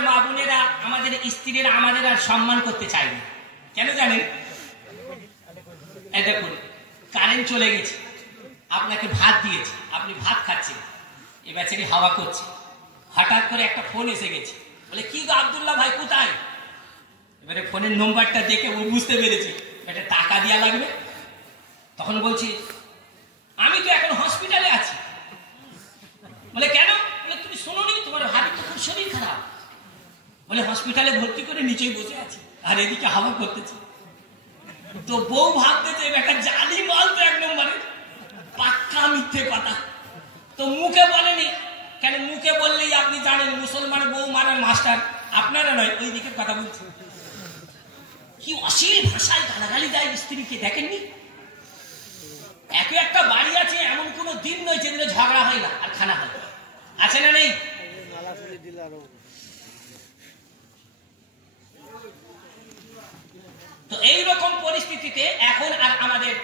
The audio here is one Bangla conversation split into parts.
আমার মা বোনেরা আমাদের স্ত্রীরা আমাদের আর সম্মান করতে চায় না। কেন জানেন? দেখুন, কারেন্ট চলে গেছে, আপনাকে ভাত দিয়েছে, আপনি ভাত খাচ্ছেন, এ বেচারি হাওয়া করছে, হঠাৎ করে একটা ফোন এসে গেছে, বলে কি গো আব্দুল্লাহ ভাই কোথায়? এবারে ফোনের নম্বরটা দেখে ও বুঝতে পেরেছে এটা টাকা দেওয়া লাগবে। তখন বলছি আমি তো এখন হসপিটালে আছি। বলে কেন? বলে তুমি শোনোনি তোমার ভাবি তো খুব শরীর খারাপ। বলে হসপিটালে ভর্তি করে নিচেই বসে আছে আর এদিকে হাওয়া করতেছে। তো বউ ভাবতেছে একটা জালি মাল তো এক নম্বরে, পাক্কা মিথ্যে কথা। তো মুখে বলেনি, কেন মুখে বললেই আপনি জানেন মুসলমান বউ মারার মাস্টার, আপনারা নয় ওই দিকের কথা বলছেন। কি অশ্লীল ভাষায় গালাগালি দেয় স্ত্রীকে, দেখেননি? একই একটা বাড়ি আছে, এমন কোন দিন নয় যেদিন ঝগড়া হয় না আর খানা হয়, আছে না নেই? তো এইরকম পরিস্থিতিতে এখন আর আমাদের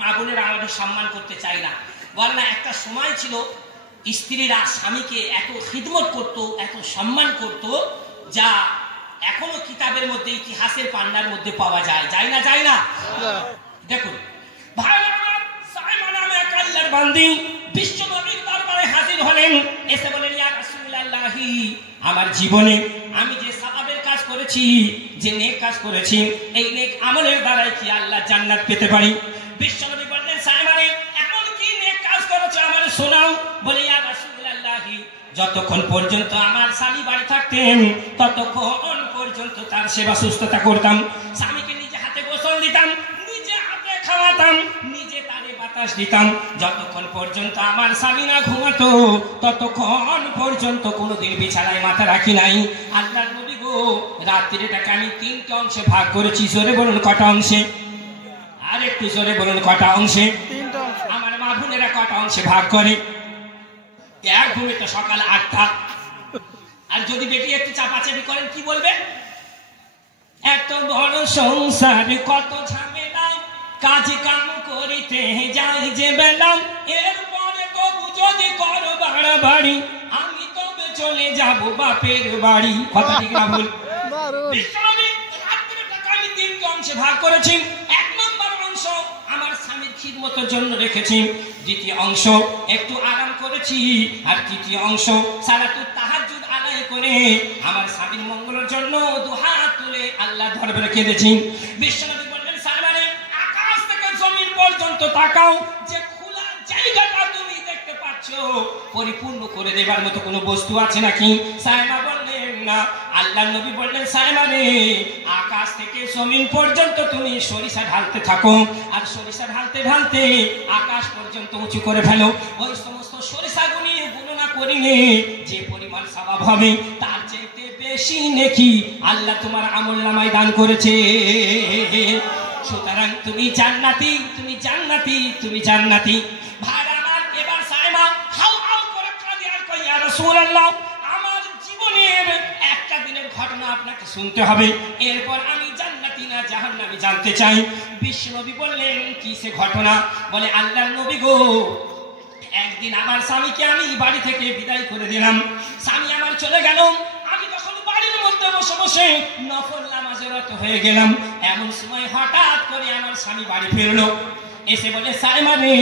মা বোনেরা আমাদের সম্মান করতে চায় না। বল না, একটা সময় ছিল স্ত্রীরা স্বামীকে এত খিদমত করত, এত সম্মান করত, যা এখনো কিতাবের মধ্যে, ইতিহাসের পান্নার মধ্যে পাওয়া যায়। যায় না? যায় না? দেখুন ভাই আমার, সাইমা নামে এক আল্লাহর বান্দি বিশ্ব নবীর দরবারে হাজির হলেন। এসে বলেন ইয়া রাসূলুল্লাহি, আমার জীবনে আমি যে সওয়াবের কাজ করেছি, যে নেক কাজ করেছি, এই নেক আমলের দ্বারাই কি আল্লাহ জান্নাত পেতে পারি? বিশ্ব নবী বললেন সাইমা রে, এমন কি নেক কাজ করেছো আমারে শোনাও। বলে ইয়া রাসূলুল্লাহি, যতক্ষণ পর্যন্ত আমার স্বামী বাড়ি থাকতেন ততক্ষণ পর্যন্ত তার সেবা সুস্থতা করতাম, স্বামীকে নিজে হাতে গোসল দিতাম, নিজে হাতে খাওয়াতাম, নিজে তারে বাতাস দিতাম। যতক্ষণ পর্যন্ত আমার স্বামী না ঘুমাতো ততক্ষণ পর্যন্ত কোনোদিন বিছানায় মাথা রাখি নাই। আল্লাহর নবী গো, রাত্রিটাকে আমি 3টে অংশে ভাগ করেছি। জোরে বলুন কটা অংশে? আর একটু জোরে বলুন কটা অংশে? আমার মা বোনেরা কটা অংশে ভাগ করে? এক ঘুমে তো সকাল 8টা। আর যদি বেটি একটু চাপাচাপি করেন কি বলবে? এত বড় সংসার কত ঝামেলা, কাজ কাম করিতে যাই যে বেলা, এরপরে তবু যদি করো বাড়াবাড়ি, আমি তবে চলে যাব বাপের বাড়ি। কথা ঠিক না ভুল? বিশ্বনবী রাত্রিটাকে আমি 3টে অংশে ভাগ করেছি। 1 নম্বর অংশ আমার স্বামীর খিদমতের জন্য রেখেছি, দ্বিতীয় অংশ একটু আরাম করেছি, আর তৃতীয় অংশ সালাতুত তাহাজ্জুদ আদায় করে আমার স্বামীর মঙ্গলের জন্য দুহাত তুলে আল্লাহ দরবারে কেঁদেছি। বিশ্বনবী বললেন সালারে, আকাশ থেকে জমিন পর্যন্ত তাকাও, যে খোলা জায়গাটা তুমি দেখতে পাচ্ছ পরিপূর্ণ করে দেবার মতো কোনো বস্তু আছে নাকি? সায়মা বললেন না। আল্লাহ নবী বললেন সায়মা রে, আকাশ থেকে জমিন পর্যন্ত তুমি সরিষা ঢালতে থাকো, আর সরিষা ঢালতে ঢালতে আকাশ পর্যন্ত উঁচু করে ফেলো। ওই সমস্ত সরিষাগুলি গণনা করিলে যে পরিমাণ সওয়াব হবে তার চাইতে বেশি নেকি আল্লাহ তোমার আমলনামায় দান করেছে। সুতরাং তুমি জান্নাতি, তুমি জান্নাতি, তুমি জান্নাতি। ভাই আমার, এবার সায়মা হাউ হাউ করে কাঁদে আর কয় ইয়া রাসূলুল্লাহ, আমার জীবনের একটা দিনের ঘটনা আপনাকে শুনতে হবে, এরপর আমি জান্নাতি না জাহান্নামী জানতে চাই। বিশ্বনবী বললেন কি সে ঘটনা? বলে আল্লাহর নবী গো, একদিন আমার স্বামীকে আমি বাড়ি থেকে বিদায় করে দিলাম, স্বামী আমার চলে গেল, আমি তখন বাড়ির মধ্যে বসে বসে নফল নামাজে রত হয়ে গেলাম। এমন সময় হঠাৎ করে আমার স্বামী বাড়ি ফিরলো, এসে বলে সায়মা রে,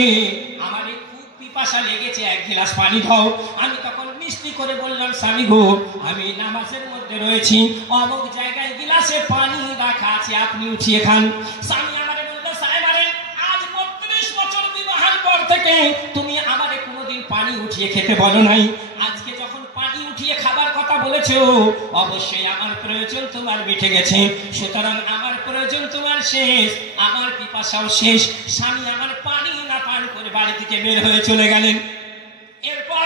আমার খুব পিপাসা লেগেছে, 1 গ্লাস পানি দাও। আমি তখন মিষ্টি করে বললাম স্বামী গো, আমি নামাজের মধ্যে রয়েছি, অমুক জায়গায় গ্লাসে পানি রাখা আছে, আপনি উঠিয়ে খান। স্বামী আমারে বলল সায়মা রে, আজ 32 বছর বিবাহের পর থেকে তুমি আমারে কোনোদিন পানি উঠিয়ে খেতে বলো নাই, আজকে যখন পানি উঠিয়ে খাবার কথা বলেছো, অবশ্যই আমার প্রয়োজন তোমার মিটে গেছে, সুতরাং আমার প্রয়োজন তোমার শেষ, আমার পিপাসাও শেষ। স্বামী আমার পানি না পান করে বাড়ি থেকে বের হয়ে চলে গেলেন। এরপর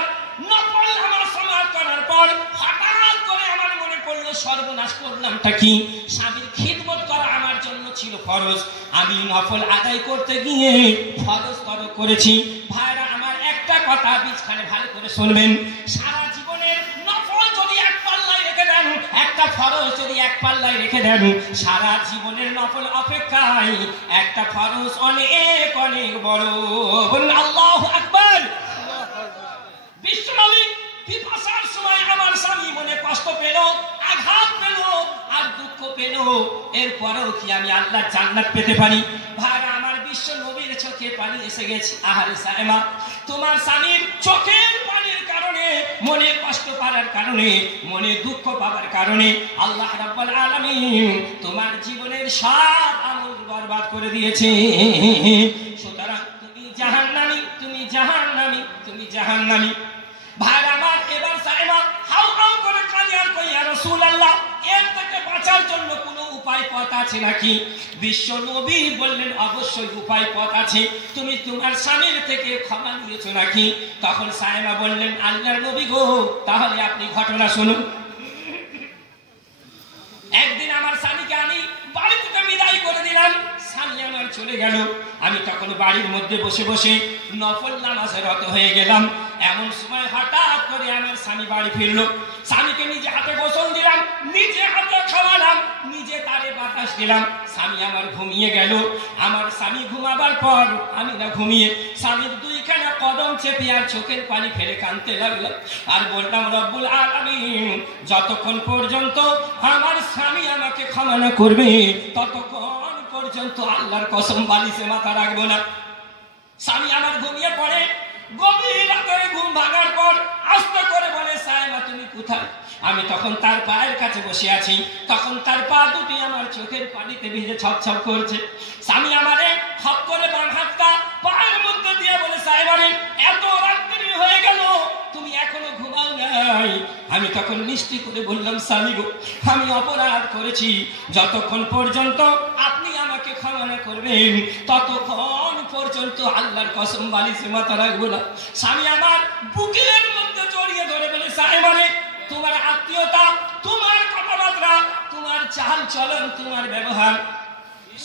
নফল আমার সমাজ করার পর হঠাৎ করে আমার মনে পড়লো সর্বনাশ করলামটা কি? স্বামীর খিদমত করা আমার জন্য ছিল ফরজ, আমি নফল আদায় করতে গিয়ে ফরজ তরক করেছি। ভাইরা আমার, একটা কথা বীজখানে ভালো করে শুনবেন, সারা জীবনের নফল যদি এক পাল্লায় রেখে দেন, একটা ফরজ যদি এক পাল্লায় রেখে দেন, সারা জীবনের নফল অপেক্ষায় একটা ফরজ অনেক অনেক বড়। বলুন আল্লাহু আকবার। বিশ্বনবী পিপাসার সময় আমার স্বামী মনে কষ্ট পেল, আঘাত পেল আর দুঃখ পেল, এরপরেও কি আমি আল্লাহর জান্নাত পেতে পারি? ভাইরা আমার, বিশ্ব নবীর চোখে পানি এসে গেছে। আহারে সায়েমা, তোমার স্বামীর চোখের পানির কারণে, মনে কষ্ট পাওয়ার কারণে, মনে দুঃখ পাওয়ার কারণে আল্লাহ রাব্বুল আলামিন তোমার জীবনের সব আমল বরবাদ করে দিয়েছে। সুতরাং তুমি জাহান্নামী, তুমি জাহান্নামী, তুমি জাহান্নামী। ভাইরা আমার, এবার সায়েমা হাউ হাউ করে কাঁদে আর কই, ইয়া রাসূলুল্লাহ, এর থেকে বাঁচার জন্য কোনো উপায় পথ আছে নাকি? বিশ্ব নবী বললেন, অবশ্যই উপায় পথ আছে। তুমি তোমার স্বামীর থেকে ক্ষমা নিয়েছো নাকি? তখন সায়েমা বললেন, আল্লাহর নবী গো, তাহলে আপনি ঘটনা শুনুন। একদিন আমার স্বামীকে আমি বাড়ি থেকে বিদায় করে দিলাম, স্বামী আমার চলে গেল। আমি তখন বাড়ির মধ্যে বসে বসে নফল নামাজে রত হয়ে গেলাম। এমন সময় হঠাৎ করে আমার স্বামী বাড়ি ফিরলো। স্বামীকে নিজে হাতে গোসল দিলাম, নিজে হাতে খাওয়ালাম, নিজে তারে বাতাস দিলাম। স্বামী আমার ঘুমিয়ে গেল। আমার স্বামী ঘুমাবার পর আমি না ঘুমিয়ে স্বামীর দুইখানা কদম চেপে আর চোখের পানি ফেলে কাঁদতে লাগলাম। আর বললাম, রব্বুল আলামিন, যতক্ষণ পর্যন্ত আমার স্বামী আমাকে ক্ষমা না করবে, ততক্ষণ পর্যন্ত আল্লাহর কসম বালিশে মাথা রাখবো না। স্বামী আমার ঘুমিয়ে পড়ে। গভীর রাতে ঘুম ভাঙার পর আস্তে করে বলে, সায়েমা তুমি কোথায়? আমি তখন তার পায়ের কাছে বসে আছি। তখন তার পা দুটি আমার চোখের পানিতে ভিজে ছপছপ করছে। স্বামী আমারে হপ করে বাম হাতটা পায়ের মধ্যে দিয়ে বলে, সায়েমা রে, এত রাত্রি হয়ে গেল, তুমি এখনো ঘুমাও নাই? আমি তখন মিষ্টি করে বললাম, স্বামী গো, আমি অপরাধ করেছি। যতক্ষণ পর্যন্ত আপনি আমাকে ক্ষমা না করবেন, ততক্ষণ পর্যন্ত আল্লাহর কসম বালিশে মাথা রাখবো না। স্বামী আমার বুকের মধ্যে জড়িয়ে ধরে বলে, সায়েমা রে, তোমার আত্মীয়তা, তোমার কথাবার্তা, তোমার চাল চলন, তোমার ব্যবহার,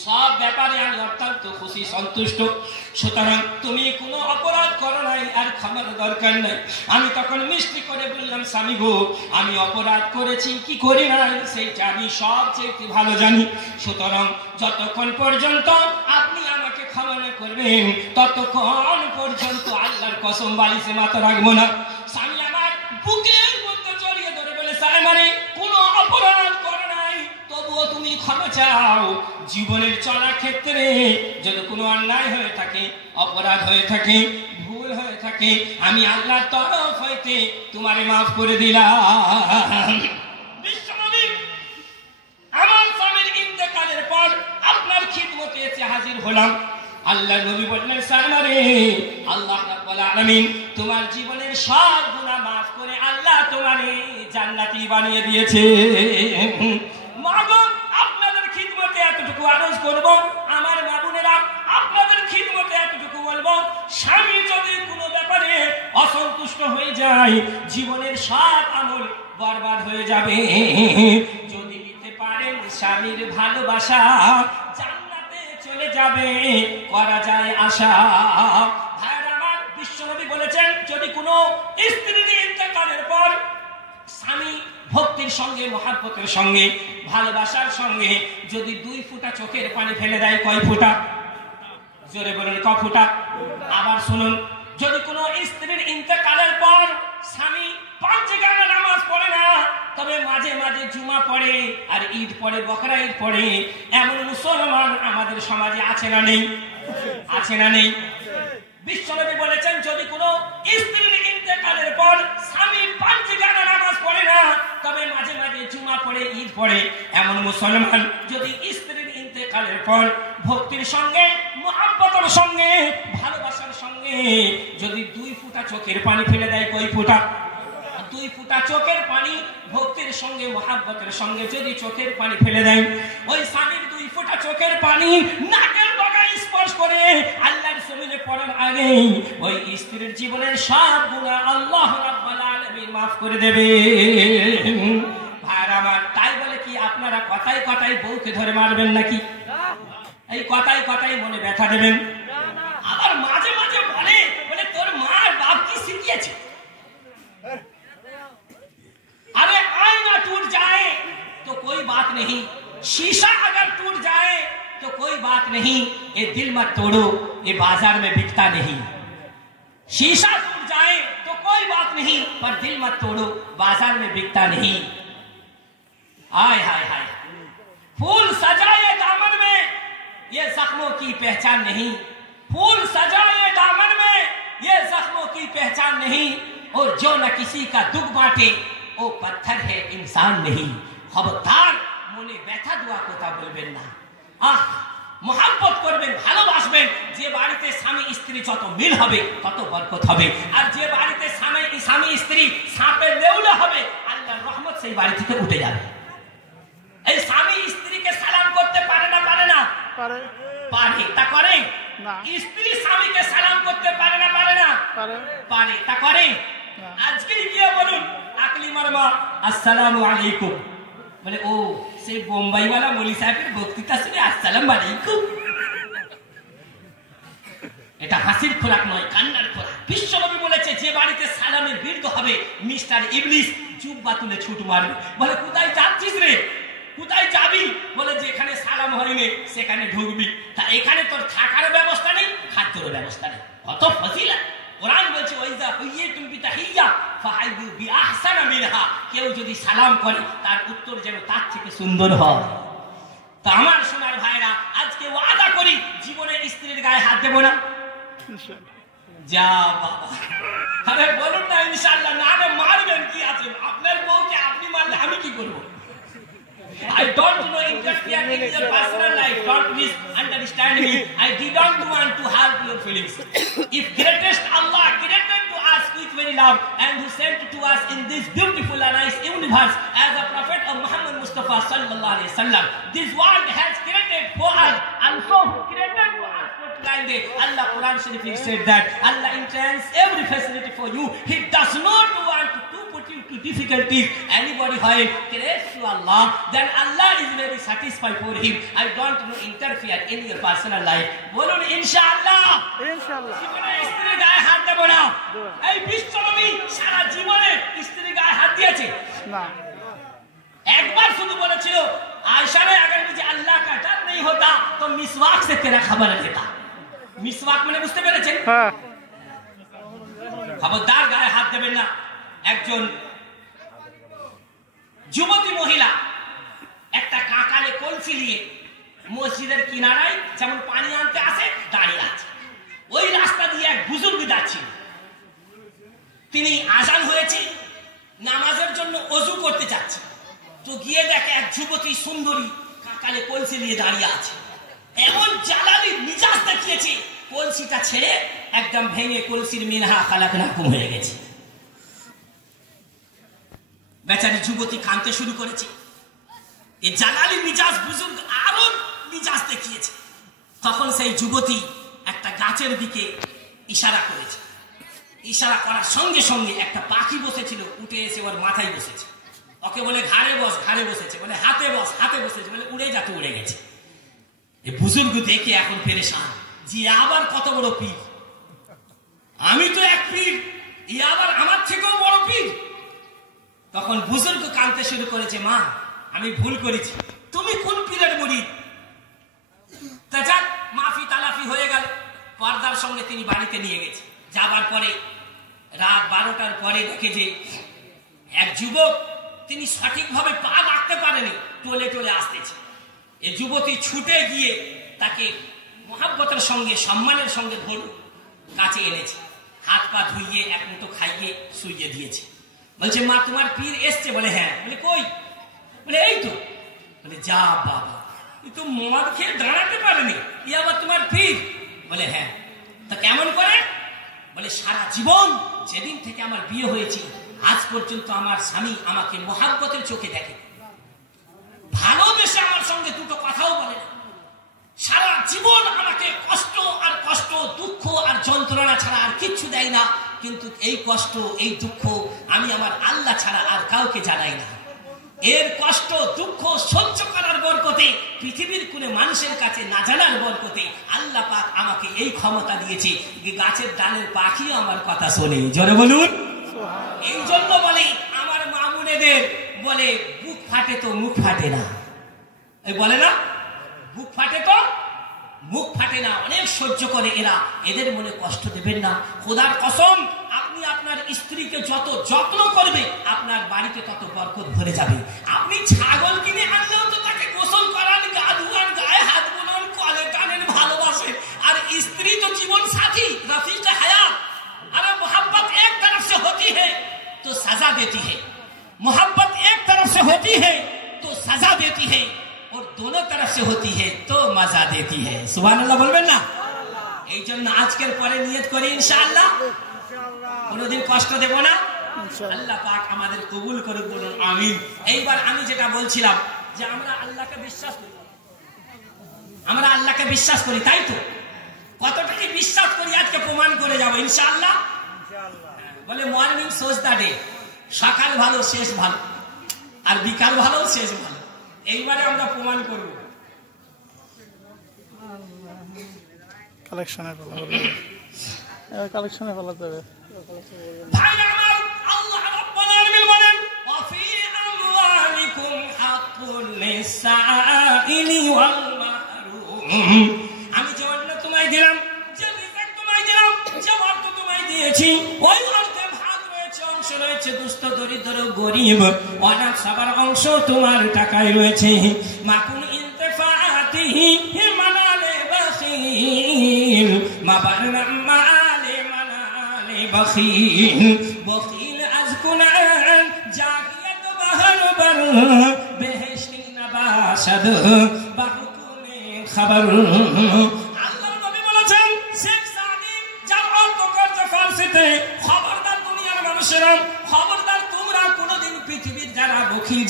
সব ব্যাপারে আমি অত্যন্ত খুশি, সন্তুষ্ট। সুতরাং তুমি কোনো অপরাধ করো নাই, আর ক্ষমার দরকার নাই। আমি তখন মিষ্টি করে বললাম, স্বামী গো, আমি অপরাধ করেছি কি করি নাই সেইটা আমি সবচেয়ে ভালো জানি। সুতরাং যতক্ষণ পর্যন্ত আপনি আমাকে ক্ষমা না করবেন, ততক্ষণ পর্যন্ত আল্লাহর কসম বালিশে মাথা রাখবো না। স্বামী আমার বুকের মধ্যে জড়িয়ে ধরে বলে, সায়েমা রে, কোনো অপরাধ করো নাই, তবুও তুমি ক্ষমা চাও। জীবনের চলার ক্ষেত্রে যদি কোনো অন্যায় হয়ে থাকে, অপরাধ হয়ে থাকে, ভুল হয়ে থাকে, আমি আল্লাহর তরফ হইতে তোমারে মাফ করে দিলাম। বিশ্বনবী আমার স্বামীর ইন্তেকালের পর আপনার খিদমতে এসে হাজির হলাম। আল্লাহ নবী বললেন, সায়েমা রে, আল্লাহ রাব্বুল আলামিন তোমার জীবনের সব গুনাহ মাফ করে আল্লাহ তোমারে জান্নাতি বানিয়ে দিয়েছে। মাগো, আপনাদের খিদমতে এতটুকু আরজ করব, আমার মা বোনেরা, আপনাদের খিদমতে এতটুকু বলবো, স্বামী যদি কোনো ব্যাপারে অসন্তুষ্ট হয়ে যায়, জীবনের সব আমল বরবাদ হয়ে যাবে। যদি নিতে পারেন স্বামীর ভালোবাসা, জান্নাতে চলে যাবে, করা যায় আশা। ভাইরা আমার, বিশ্বনবী বলেছেন, যদি কোনো স্ত্রীর ইন্তেকালের পর স্বামী ভক্তির সঙ্গে, মহাব্বতের সঙ্গে, ভালোবাসার সঙ্গে যদি 2 ফোঁটা চোখের পানি ফেলে দেয়, কয় ফোঁটা? জোরে বলেন, ক ফোঁটা? আবার শুনুন, যদি কোনো স্ত্রীর ইন্তেকালের পর স্বামী 5 ওয়াক্ত নামাজ পড়ে না, তবে মাঝে মাঝে জুমা পড়ে আর ঈদ পড়ে, বকরা ঈদ পড়ে, এমন মুসলমান আমাদের সমাজে আছে না নেই? আছে না নেই? বিশ্বনবী বলেছেন, যদি কোনো স্ত্রীর ইন্তেকালের পর স্বামী 5 ওয়াক্ত নামাজ পড়ে না, তবে মাঝে মাঝে জুমা পড়ে, ঈদ পড়ে, এমন মুসলমান যদি স্ত্রীর ইন্তেকালের পর ভক্তির সঙ্গে, মহব্বতের সঙ্গে, ভালোবাসার সঙ্গে যদি 2 ফোঁটা চোখের পানি ফেলে দেয়, কয় ফোঁটা? 2 ফোঁটা চোখের পানি ভক্তির সঙ্গে, মহব্বতের সঙ্গে যদি চোখের পানি ফেলে দেয়, ওই স্বামীর 2 ফোঁটা চোখের পানি নাকের ডগায় স্পর্শ করে আল্লাহর জমিনে পড়ার আগে ওই স্ত্রীর জীবনের সব গুনাহ আল্লাহ রাব্বুল আলামিন মাফ করে দেবে। ভাইরা আমার, তাই বলে কি আপনারা কথায় কথায় বউকে ধরে মারবেন নাকি? এই কথায় কথায় মনে ব্যথা দেবেন? আবার মাঝে মাঝে বলে তোর মার বাপ কি শিখিয়েছে? अरे आईना टूट जाए तो कोई बात नहीं, शीशा अगर टूट जाए तो कोई बात नहीं, ये दिल मत तोड़ो, ये बाजार में बिकता नहीं। शीशा टूट जाए तो कोई बात नहीं, पर दिल मत तोड़ो, बाजार में बिकता नहीं। हाय हाय हाय, फूल सजाए दामन में ये जख्मों की पहचान नहीं, फूल सजाए दामन में ये जख्मों की पहचान नहीं, और जो न किसी का दुख बांटे वो पत्थर है इंसान नहीं। खबरदार মনে ব্যথা দোয়া কথা বলবেন না। মোহাব্বত করবেন, ভালোবাসবেন। যে বাড়িতে স্বামী স্ত্রী যত মিল হবে তত বরকত হবে, আর যে বাড়িতে স্বামী স্ত্রী সাপের নেউলে হবে আল্লাহর রহমত সেই বাড়ি থেকে উঠে যাবে। এই স্বামী স্ত্রীকে সালাম করতে পারে না? পারে না? পারে। তা করে না। স্ত্রী স্বামীকে সালাম করতে পারে না? পারে না? পারে। তা করে? আজকে গিয়ে বলুন আকলি মারমা আসসালামু আলাইকুম, বলে ও সেই বোম্বাইওয়ালা মলি সাহেবের বক্তৃতা শুনে আসসালাম আলাইকুম। এটা হাসির খোরাক নয়, কান্নার খোরাক। বিশ্বনবী বলেছে যে বাড়িতে সালামের বিরুদ্ধ হবে মিস্টার ইবলিস জুব্বা তুলে ছুট মারবে। বলে কোথায় যাচ্ছিস রে, কোথায় যাবি? বলে যেখানে সালাম হয়নি সেখানে ঢুকবি। তা এখানে তোর থাকার ব্যবস্থা নেই, খাদ্যের ব্যবস্থা নেই। কত ফজিলত! কোরআন বলছে ওয়াইজা হুইয়িতুম বিতাহিয়্যা ফাহাইয়ু বিআহসানা মিনহা, কেউ যদি সালাম করে তার উত্তর যেন তার থেকে সুন্দর হয়। তো আমার সোনার ভাইরা, আজকে ওয়াদা করি জীবনে স্ত্রীর গায়ে হাত দেব না। যা বাবা, আরে বলুন না ইনশাআল্লাহ। না রে মারবেন কি আছে, আপনার বউকে আপনি মারলে আমি কি করব? I don't know interfere in your personal life. Don't misunderstand me. I didn't want to hurt your feelings. If greatest Allah created to us with very love and who sent to us in this beautiful and nice universe as a prophet of Muhammad Mustafa sallallahu alaihi wasallam, this world has created for us and so created for us. Allah Quran Sharif said that Allah intends every facility for you. He does not want to put you to difficulties. Anybody who creates to Allah, then Allah is very satisfied for him. I don't interfere in your personal life. বলুন ইনশাআল্লাহ। ইনশাআল্লাহ। জীবনে স্ত্রীর গায়ে হাত দেব না। এই বিশ্বনবী সারা জীবনে স্ত্রীর গায়ে হাত দিয়েছে না, একবার শুধু বলেছিল आयशा ने अगर मुझे अल्लाह का डर नहीं होता तो मिसवाक से तेरा खबर लेता। मिसवाक মানে বুঝতে পেরেছেন? হ্যাঁ। খবরদার গায়ে হাত দেবেন না। একজন যুবতী মহিলা একটা কাঁকালে কলসি নিয়ে মসজিদের কিনারায় যেমন পানি আনতে আসে দাঁড়িয়ে আছে। ওই রাস্তা দিয়ে এক বুজুর্গ যাচ্ছিল। তিনি আজান হয়েছে, নামাজের জন্য ওযু করতে যাচ্ছে। তো গিয়ে দেখে এক যুবতী সুন্দরী কাঁকালে কলসি নিয়ে দাঁড়িয়ে আছে। এমন জালালি মিজাজ দেখিয়েছে, কলসিটা ছেড়ে একদম ভেঙে কলসির মিনহা খালাকনাকুম হয়ে গেছে। বেচারি যুবতী কাঁদতে শুরু করেছে। এই জালালি মিজাজ বুজুর্গ আরো মিজাজ দেখিয়েছে। তখন সেই যুবতী একটা গাছের দিকে ইশারা করেছে। ইশারা করার সঙ্গে সঙ্গে একটা পাখি বসেছিল, উঠে এসে ওর মাথায় বসেছে। ওকে বলে ঘাড়ে বস, ঘাড়ে বসেছে। বলে হাতে বস, হাতে বসেছে। বলে উড়ে যাতে উড়ে গেছে। এই বুজুর্গ দেখে এখন পেরেশান, যে আবার কত বড় পীর, আমি তো এক পীর, ই আবার আমার থেকেও বড় পীর। তখন বুজুর্গ কাঁদতে শুরু করেছে, মা আমি ভুল করেছি, তুমি কোন পীরের মুরিদ? তা যাক, মাফি তালাফি হয়ে গেল। পর্দার সঙ্গে তিনি বাড়িতে নিয়ে গেছে। যাবার পরে রাত 12টার পরে দেখে যে এক যুবক, তিনি সঠিকভাবে পা রাখতে পারেনি, টোলে টোলে আসতেছে। এই যুবতী ছুটে গিয়ে তাকে মহাব্বতের সঙ্গে সম্মানের সঙ্গে ধরে কাছে এনেছে। হাত পা ধুইয়ে এক মুঠো খাইয়ে শুইয়ে দিয়েছে। বলছে, মা তোমার পীর এসছে? বলে হ্যাঁ। বলে কই? বলে এই তো। বলে যা বাবা, তুই তো মদ খেয়ে দাঁড়াতে পারেনি, ই আবার তোমার পীর? বলে হ্যাঁ। তা কেমন করে? বলে সারা জীবন যেদিন থেকে আমার বিয়ে হয়েছে আজ পর্যন্ত আমার স্বামী আমাকে মহাব্বতের চোখে দেখে, ভালোবেসে আমার সঙ্গে দুটো কথাও বলে না। সারা জীবন আমাকে কষ্ট আর কষ্ট, দুঃখ আর যন্ত্রণা ছাড়া আর কিচ্ছু দেয় না। কিন্তু এই কষ্ট, এই দুঃখ আমি আমার আল্লাহ ছাড়া আর কাউকে জানাই না। এর কষ্ট দুঃখ সহ্য করার বরকতে, পৃথিবীর কোন মানুষের কাছে না জানার বরকতে আল্লাহ পাক আমাকে এই ক্ষমতা দিয়েছে যে গাছের ডালের পাখিও আমার কথা শোনে। জোরে বলুন। এই জন্য বলে আমার মামুনেদের বলে বুক ফাটে তো মুখ ফাটে না। এই বলে না, বুক ফাটে তো মুখ ফাটে না। অনেক সহ্য করে এরা, এদের মনে কষ্ট দেবেন না। খোদার কসম, আপনি আপনি আপনার স্ত্রীকে যত যত্ন করবে আপনার বাড়িতে তত বরকত ভরে যাবে। আপনি ছাগল কিনে আনলেও তো তাকে গোসল করান, গা ধোয়ান, গায়ে হাত বোলান, কলে টানেন, ভালোবাসেন। আর স্ত্রী তো জীবন সাথী, रफीक हयात। अरे मोहब्बत एक तरफ से होती है तो सजा देती है, मोहब्बत एक तरफ से होती है तो सजा देती है, और दोनों तरफ से होती है तो मजा देती है। सुभान अल्लाह बोलবেন না? এই জন্য আজকের পরে নিয়ত করি ইনশাআল্লাহ কোনোদিন কষ্ট দেব না। আল্লাহ পাক আমাদের কবুল করুন, বলুন আমিন। এইবার আমি যেটা বলছিলাম যে আমরা আল্লাহকে বিশ্বাস করি, আমরা আল্লাহকে বিশ্বাস করি, তাই তো? কতটা কি বিশ্বাস করি আজকে প্রমাণ করে যাব ইনশাআল্লাহ। বলে মর্নিং সোজদা ডে, সকাল ভালো শেষ ভালো, আর বিকাল ভালো শেষ ভালো। এইবারে আমরা প্রমাণ করব। কালেকশনে ফেলাতে হবে। ভাই আমার, আল্লাহ রাব্বুল আলামিন বলেন ওয়াফি আমওয়ালিকুম হাক্কুল লিসাইলি ওয়াল মাহরুম। আমি যে অন্ন তোমায় দিলাম, যে রিজিক তোমায় দিলাম, যে অর্থ তোমায় দিয়েছি, ওই অর্থে ভাগ রয়েছে, অংশ রয়েছে দুস্থ, দরিদ্র, গরীব, অনাথ, সবার অংশ তোমার টাকায় রয়েছে। মাকুন ইনতিফাতিহি মানালে বাখিল, মাবারনা মালে মানালে বাখিল, বখিল আজকুনান জাহিয়াত বাহার বার বেহেশতি নবাশদ বাহুকুমে খবর। আল্লাহর নবী বলেছেন শেখ সাদি যার অর্থ করছে ফারসিতে, খবরদার দুনিয়ার মানুষেরা, খবরদার তোমরা কোনোদিন পৃথিবীর যারা বখিল,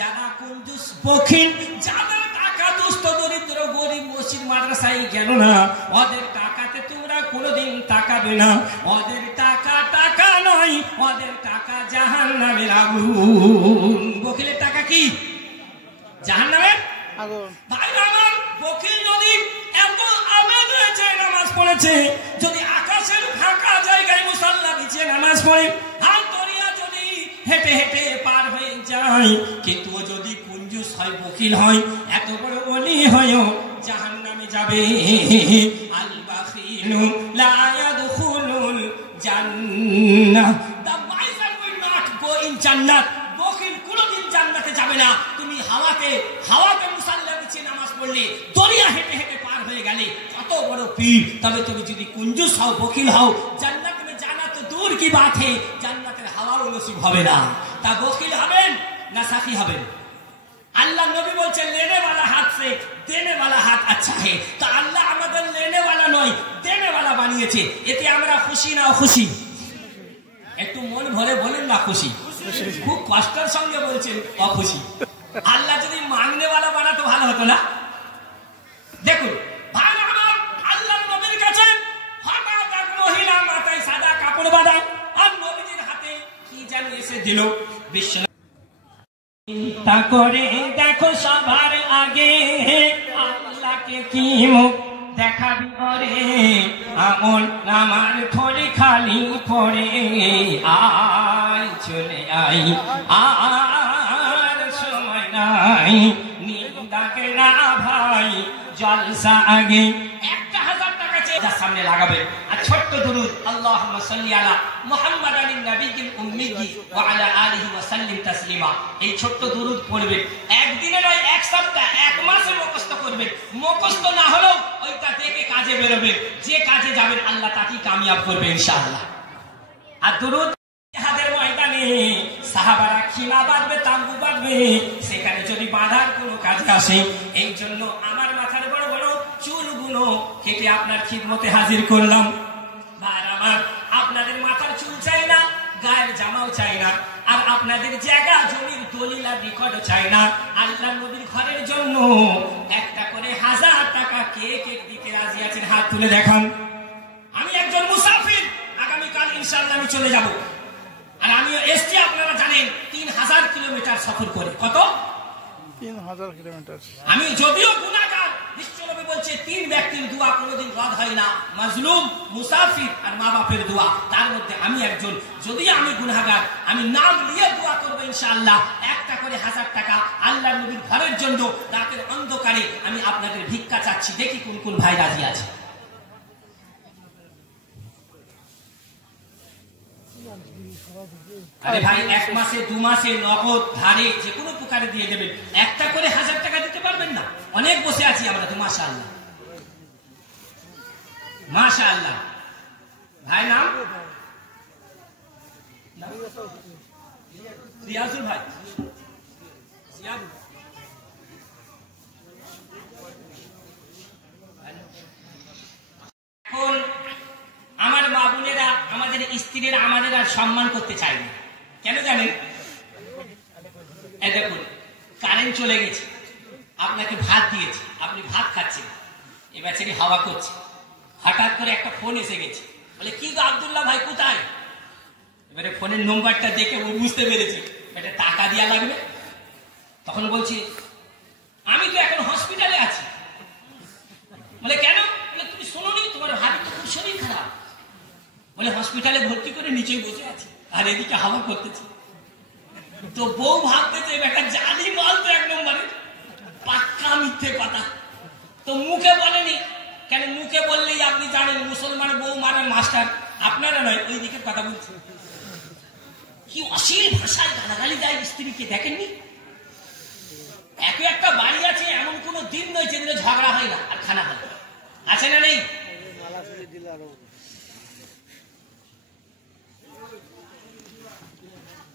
যারা কুঞ্জুস বখিল, যাদের টাকা দুস্থ, দরিদ্র, গরিব, মসজিদ মাদ্রাসায় গেল না, ওদের টাকাতে তোমরা কোনোদিন তাকাবে না। ওদের টাকা টাকা নয়, ওদের টাকা জাহান্নামের আগুন। বখিলের টাকা কি? জাহান্নামের আগুন। ভাই আমার, বখিল যদি এত আবেদ হয়েছে, নামাজ পড়েছে, যদি আকাশের ফাঁকা জায়গায় মুসাল্লা বিছিয়ে নামাজ পড়ে, আর দরিয়া যদি হেঁটে হেঁটে পার হয়ে যায়, কিন্তু যদি কুঞ্জুস হয়, বখিল হয়, এত বড় ওলি হয়ও জাহান্নামে যাবে। আল বাখিলু লা ইয়াদখুলুল জান্নাহ, the miser will not go in জান্নাত। বখিল কোনোদিন জান্নাতে যাবে না। তুমি হাওয়াতে মুসাল্লা বিছিয়ে নামাজ পড়লে, দরিয়া হেঁটে হেঁটে পার হয়ে গেলে, কত বড় পীর। তবে তুমি যদি কুঞ্জুস হও, বখিল হও, জান্নাত মে জানা তো দূর কি বাত है, জান্নাতের হাওয়াও নসিব হবে না। তা বখিল হবেন না সাখী হবেন? আল্লাহ নবী বলছেন লেনে वाला हाथ से देने वाला हाथ अच्छा है। তো আল্লাহ আমাদের লেনে वाला নয়, দেনে वाला বানিয়েছে। এতে আমরা খুশি না অখুশি? একটু মন ভরে বলেন না খুশি। খুব কষ্টের সঙ্গে বলছেন অখুশি। আল্লাহ যদি মাংনে वाला বানাতো ভালো হতো না? দেখুন ভাই আমার, আল্লাহর নবীর কাছে হঠাৎ এক মহিলা মাথায় সাদা কাপড় বাঁধা, আর নবীজির হাতে কি যেন এসে দিল। বিশ্ব চিন্তা করে দেখো সবার আগে আল্লাহকে কি মুখ দেখাবি করে, আমল নামার থলি খালি পড়ে, আয় চলে আই আর সময় নাই, নিন্দাকে না ভাই জলসা আগে। 1000 টাকা চেয়ে যার সামনে লাগাবে, আর ছোট্ট দুরুদ আল্লাহুম্মা সাল্লি আলা মুহাম্মাদানিন নাবিয়্যিল উম্মিয়্যি ওয়া আলা আলিহি ওয়া সাল্লিম তাসলিমা। এই ছোট্ট দুরুদ পড়বেন, একদিনে নয়, এক সপ্তাহ, এক মাসে মুখস্থ করবেন। মুখস্থ না হলেও ওইটা দেখে কাজে বেরোবে, যে কাজে যাবেন আল্লাহ তাকেই কামিয়াব করবে ইনশাআল্লাহ। আর দুরুদ জিহাদের ময়দানে সাহাবারা খিমা বাঁধবে, তাম্বু বাঁধবে, সেখানে যদি বাঁধার কোনো কাজে আসে, এই জন্য আমার মাথার বড় বড় চুলগুলো কেটে আপনার খিদমতে হাজির করলাম। ভাইরা আমার, আপনাদের মাথার চুল চাই না, গায়ের জামাও চাই না, আর আপনাদের জায়গা জমির দলিল আর রেকর্ডও চাই না। আল্লাহ নবীর ঘরের জন্য একটা করে 1000 টাকা কে কে দিতে রাজি আছেন? হাত তুলে দেখান। আমি একজন মুসাফির, আগামীকাল ইনশাআল্লাহ আমি চলে যাব। আর আমিও এসছি, আপনারা জানেন 3000 কিলোমিটার সফর করে। কত? 3000 কিলোমিটার। আমি যদিও গুনাহগার, বিশ্বনবী বলছে 3 ব্যক্তির দোয়া কোনোদিন রদ হয় না, মাজলুম, মুসাফির আর মা বাপের দোয়া। তার মধ্যে আমি একজন। যদি আমি গুনাহগার, আমি নাম নিয়ে দোয়া করবো ইনশাআল্লাহ। একটা করে 1000 টাকা আল্লাহর নবীর ঘরের জন্য রাতের অন্ধকারে আমি আপনাদের ভিক্ষা চাচ্ছি। দেখি কোন কোন ভাই রাজি আছে। আরে ভাই 1 মাসে 2 মাসে নগদ ধারে যে কোনো প্রকারে দিয়ে দেবেন, একটা করে 1000 টাকা দিতে পারবেন না? অনেক বসে আছি আমরা তো, মাশাআল্লাহ মাশাআল্লাহ। ভাই নাম রিয়াজুল ভাই, এখন আমার মা বোনেরা আমাদের স্ত্রীরা আমাদের আর সম্মান করতে চায় না। কেন জানেন? দেখুন, কারেন্ট চলে গেছে, আপনাকে ভাত দিয়েছে, আপনি ভাত খাচ্ছেন, এ বেচারি হাওয়া করছে, হঠাৎ করে একটা ফোন এসে গেছে, বলে কি গো আব্দুল্লাহ ভাই কোথায়? এবারে ফোনের নম্বরটা দেখে ও বুঝতে পেরেছে এটা টাকা দেওয়া লাগবে। তখন বলছি আমি তো এখন হসপিটালে আছি। বলে কেন? বলে তুমি শোনোনি তোমার ভাবি তো খুব শরীর খারাপ। বলে হসপিটালে ভর্তি করে নিচেই বসে আছে আর এদিকে হাওয়া করতেছে। তো বউ ভাবতেছে একটা জানি মাল তো 1 নম্বরে, পাক্কা মিথ্যে কথা। তো মুখে বলেনি, কেন মুখে বললেই আপনি জানেন মুসলমান বউ মারার মাস্টার, আপনারা নয়, ওই দিকের কথা বলছে। কি অশ্লীল ভাষায় গালাগালি দেয় স্ত্রীকে, দেখেননি? একই একটা বাড়ি আছে, এমন কোন দিন নয় যেদিনে ঝগড়া হয় না আর খানা হয়, আছে না নেই?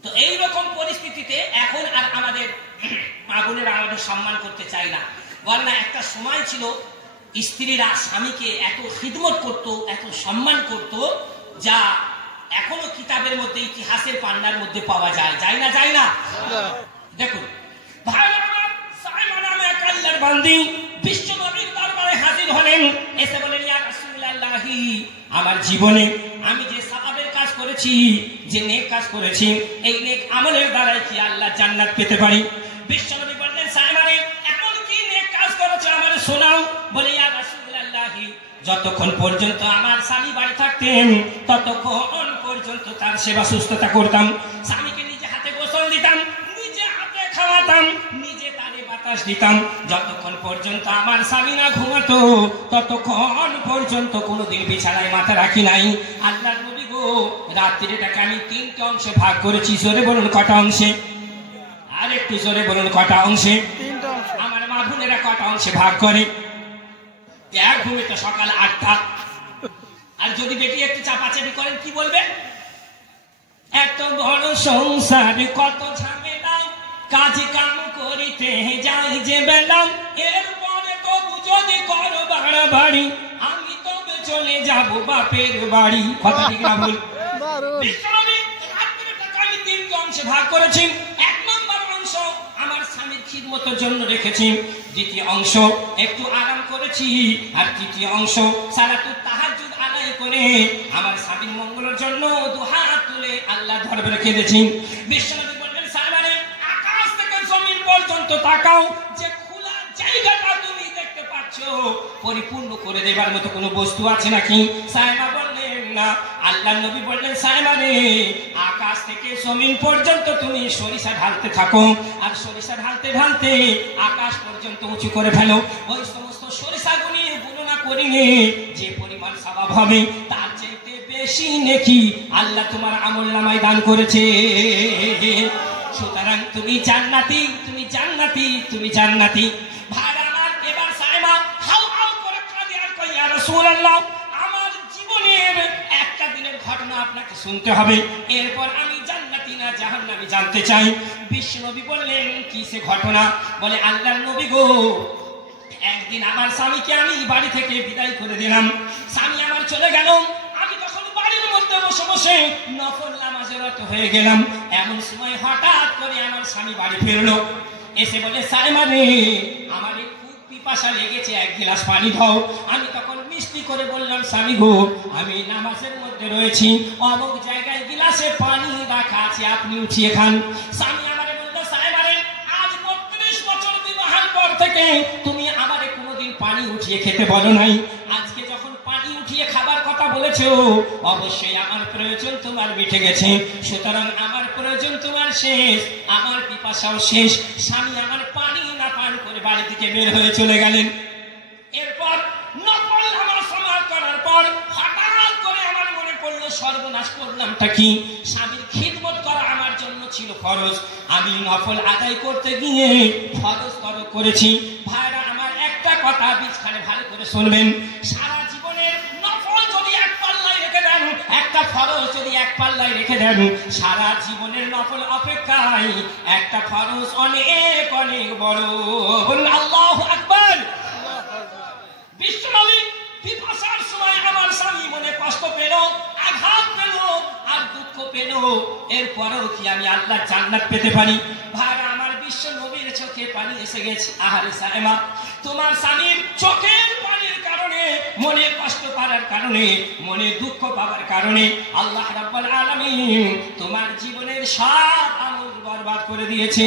তো এইরকম পরিস্থিতিতে এখন আর আমাদের মা বোনেরা আমাদের সম্মান করতে চায় না। বলনা একটা সময় ছিল স্ত্রীরা স্বামীকে এত খিদমত করত, এত সম্মান করত, যা এখনো কিতাবের মধ্যে, ইতিহাসের পান্নার মধ্যে পাওয়া যায়। যায় না? যায় না? দেখুন ভাই আমার সাইমন নামে এক আল্লাহর বান্দি বিশ্ব নবীর দরবারে হাজির হলেন, এসে বলেন ইয়া রাসূলুল্লাহ, আমার জীবনে আমি যে সওয়াবের কাজ করেছি, যে নেক কাজ করেছি, এই নেক আমলের দ্বারা কি আল্লাহ জান্নাত পেতে পারি? বিশ্ব নবী বললেন সাইমন এমন কি নেক কাজ করেছো আমারে শোনাও। বলে ইয়া রাসূলুল্লাহ, যতক্ষণ পর্যন্ত আমার স্বামী বাড়ি থাকতেন ততক্ষণ পর্যন্ত তার সেবা সুস্থতা করতাম, স্বামীকে নিজে হাতে গোসল দিতাম, নিজে হাতে খাওয়াতাম, নিজে তারে বাতাস দিতাম। যতক্ষণ পর্যন্ত আমার স্বামী না ঘুমাতো ততক্ষণ পর্যন্ত কোনোদিন বিছানায় মাথা রাখি নাই। আল্লাহর নবী গো, রাত্রিটাকে আমি 3টে অংশে ভাগ করেছি। জোরে বলুন কটা অংশে? আর একটু জোরে বলুন কটা অংশে? আমার মা বোনেরা কটা অংশে ভাগ করে? এক ঘুমে তো সকাল 8টা, আর যদি বেটি একটু চাপাচাপি করেন কি বলবে? এত বড় সংসার কত ঝামেলা, কাজ কাম করিতে যাই যে বেলা, এরপরে তবু যদি করো বাড়াবাড়ি, আমি তবে চলে যাব বাপের বাড়ি। কথা ঠিক না ভুল? আমি 3টে অংশে ভাগ করেছি। 1 নম্বর অংশ আমার স্বামীর খিদমতের জন্য রেখেছি, দ্বিতীয় অংশ একটু আরাম করেছি, আর তৃতীয় অংশ সালাতুত তাহাজ্জুদ আদায় করে আমার স্বামীর মঙ্গলের জন্য দুহাত তুলে আল্লাহ দরবারে কেঁদেছি। বিশ্বনবী বললেন সাইমনে, আকাশ থেকে জমিন পর্যন্ত তাকাও, যে খোলা জায়গাটা তুমি দেখতে পাচ্ছ পরিপূর্ণ করে দেবার মতো কোনো বস্তু আছে নাকি? সাইমা বললেন না। আল্লাহ নবী বললেন সাইমনে, আকাশ থেকে জমিন পর্যন্ত তুমি সরিষা ঢালতে থাকো, আর সরিষা ঢালতে ঢালতে আকাশ পর্যন্ত উঁচু করে ফেলো। ওই সমস্ত সরিষাগুলি গণনা করিলে যে পরিমাণ সওয়াব হবে তার চাইতে বেশি নেকি আল্লাহ তোমার আমলনামায় দান করেছে। সুতরাং তুমি জান্নাতি, তুমি জান্নাতি, তুমি জান্নাতি। ভাই আমার, এবার সাইমা হাউ হাউ করে কাঁদে আর কই ইয়া রাসূলুল্লাহ, আমার জীবনের একটা দিনের ঘটনা আপনাকে শুনতে হবে, এরপর আমি জান্নাতি না জাহান্নামী জানতে চাই। বিশ্ব নবী বললেন কি সে ঘটনা? বলে আল্লাহর নবী গো, একদিন আমার স্বামীকে আমি বাড়ি থেকে বিদায় করে দিলাম, স্বামী আমার চলে গেল, আমি তখন বাড়ির মধ্যে বসে বসে নফল নামাজে রত হয়ে গেলাম। এমন সময় হঠাৎ করে আমার স্বামী বাড়ি ফিরলো, এসে বলে সাইমা রে, আমার খুব পিপাসা লেগেছে, 1 গ্লাস পানি দাও। আমি তখন মিষ্টি করে বললাম স্বামী গো, আমি নামাজের মধ্যে রয়েছি, অমুক জায়গায় গ্লাসে পানি রাখা আছে, আপনি উঠিয়ে খান। স্বামী আমারে বলল সাইমা রে, আজ 32 বছর বিবাহের পর থেকে তুমি আমারে কোনোদিন পানি উঠিয়ে খেতে বলো নাই, আজকে যখন পানি উঠিয়ে খাবার কথা বলেছো অবশ্যই আমার প্রয়োজন তোমার মিটে গেছে, সুতরাং আমার প্রয়োজন তোমার শেষ, আমার পিপাসাও শেষ। স্বামী আমার পানি না পান করে বাড়ি থেকে বের হয়ে চলে গেলেন। এরপর নফল নামাজ সমাপ্ত করার পর হঠাৎ করে আমার মনে পড়লো সর্বনাশ করলামটা কি? স্বামীর খিদমত ফরজ, আমি নফল আদায় করতে গিয়ে ফরজ তরক করেছি। ভাইরা আমার একটা কথা বিছখানে ভালো করে শুনবেন, সারা জীবনের নফল যদি এক পাল্লায় রেখে দেন, একটা ফরজ যদি এক পাল্লায় রেখে দেন, সারা জীবনের নফল অপেক্ষায় একটা ফরজ অনেক অনেক বড়। বলুন আল্লাহু আকবার। বিশ্বনবী পিপাসার সময় আমার স্বামী মনে কষ্ট পেল, আঘাত পেল আর দুঃখ পেল, এরপরেও কি আমি আল্লাহর জান্নাত পেতে পারি? ভাইরা আমার, বিশ্ব নবীর চোখে পানি এসে গেছে। আহারে সায়েমা, তোমার স্বামীর চোখের পানির কারণে, মনে কষ্ট পাওয়ার কারণে, মনে দুঃখ পাওয়ার কারণে আল্লাহ রাব্বুল আলামিন তোমার জীবনের সব আমল বরবাদ করে দিয়েছে।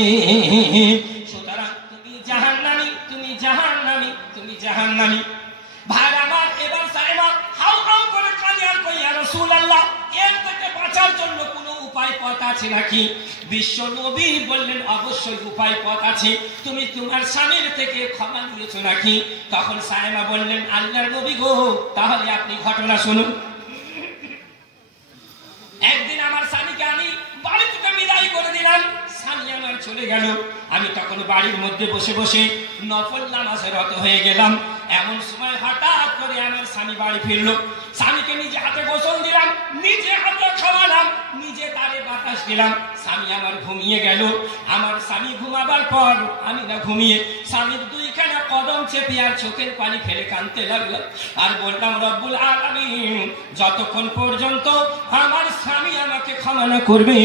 সুতরাং তুমি জাহান্নামী, তুমি জাহান্নামী, তুমি জাহান্নামী। ভাইরা আমার, এবার সায়েমা হাউ হাউ করে কাঁদে আর কই, ইয়া রাসূলুল্লাহ, এর থেকে বাঁচার জন্য কোনো উপায় পথ আছে নাকি? বিশ্ব নবী বললেন, অবশ্যই উপায় পথ আছে। তুমি তোমার স্বামীর থেকে ক্ষমা নিয়েছো নাকি? তখন সায়েমা বললেন, আল্লাহর নবী গো, তাহলে আপনি ঘটনা শুনুন। একদিন আমার স্বামীকে আমি বাড়ি থেকে বিদায় করে দিলাম, স্বামী আমার চলে গেল। আমি তখন বাড়ির মধ্যে বসে বসে নফল নামাজে রত হয়ে গেলাম। এমন সময় হঠাৎ করে আমার স্বামী বাড়ি ফিরলো। স্বামীকে নিজে হাতে গোসল দিলাম, নিজে হাতে খাওয়ালাম, নিজে তারে বাতাস দিলাম। স্বামী আমার ঘুমিয়ে গেল। আমার স্বামী ঘুমাবার পর আমি না ঘুমিয়ে স্বামীর দুইখানা কদম চেপে আর চোখের পানি ফেলে কাঁদতে লাগলাম আর বললাম, রব্বুল আলামিন, যতক্ষণ পর্যন্ত আমার স্বামী আমাকে ক্ষমা না করবে,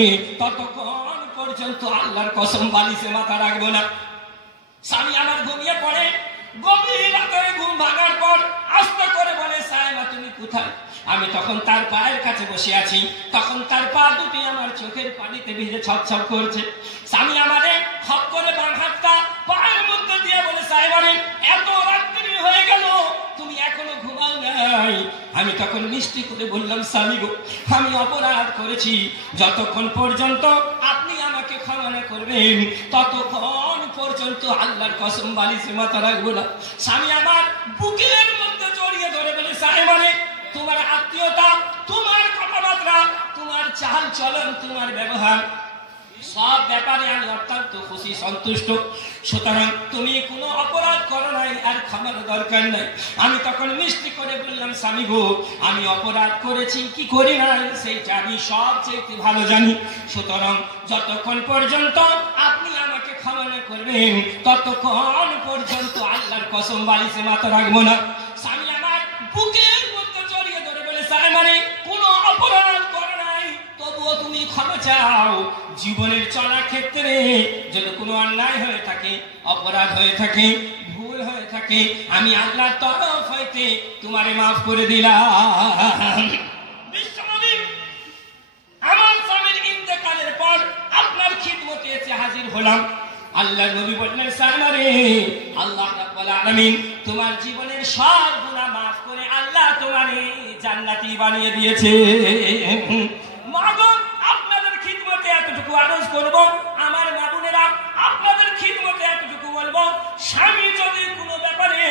ততক্ষণ পর্যন্ত আল্লাহর কসম বালিশে মাথা রাখবো না। স্বামী আমার ঘুমিয়ে পড়ে। গভীর রাতে ঘুম ভাঙার পর আস্তে করে বলে, সায়েমা তুমি কোথায়? আমি তখন তার পায়ের কাছে বসে আছি। তখন তার পা দুটি আমার চোখের পানিতে ভিজে ছপছপ করছে। স্বামী আমারে খপ করে বাম হাতটা পায়ের মধ্যে দিয়ে বলে, সায়েমা রে, এত রাত্রি হয়ে গেল, তুমি এখনো ঘুমাও নাই? আমি তখন মিষ্টি করে বললাম, স্বামী গো, আমি অপরাধ করেছি। যতক্ষণ পর্যন্ত আপনি আমাকে ক্ষমা না করবেন, ততক্ষণ পর্যন্ত আল্লাহর কসম বালিশে মাথা রাখবো না। স্বামী আমার বুকের মধ্যে জড়িয়ে ধরে বলে, সায়েমা রে, তোমার আত্মীয়তা, তোমার কথাবার্তা, তোমার চাল চলন, তোমার ব্যবহার, সব ব্যাপারে আমি অত্যন্ত খুশি, সন্তুষ্ট। সুতরাং তুমি কোনো অপরাধ করো নাই, আর ক্ষমার দরকার নাই। আমি তখন মিষ্টি করে বললাম, স্বামী গো, আমি অপরাধ করেছি কি করি নাই সেইটা আমি সবচেয়ে ভালো জানি। সুতরাং যতক্ষণ পর্যন্ত আপনি আমাকে ক্ষমা না করবেন, ততক্ষণ পর্যন্ত আল্লাহর কসম বালিশে মাথা রাখবো না। স্বামী আমার বুকের মধ্যে জড়িয়ে ধরে বলে, সায়েমা রে, কোনো অপরাধ করো নাই, তবুও তুমি ক্ষমা চাও। জীবনের চলার ক্ষেত্রে যদি কোনো অন্যায় হয়ে থাকে, অপরাধ হয়ে থাকে, ভুল হয়ে থাকে, আমি আল্লাহর তরফ হইতে তোমারে মাফ করে দিলাম। বিশ্বনবী আমার স্বামীর ইন্তেকালের পর আপনার খিদমতে এসে হাজির হলাম। আল্লাহর নবী বললেন, সায়েমা রে, আল্লাহ রাব্বুল আলামিন তোমার জীবনের সব গুনাহ মাফ করে আল্লাহ তোমারে জান্নাতি বানিয়ে দিয়েছে। মাগো, আপনাদের খিদমতে এতটুকু আরজ করব, আমার মা বোনেরা, আপনাদের খিদমতে এতটুকু বলবো, স্বামী যদি কোনো ব্যাপারে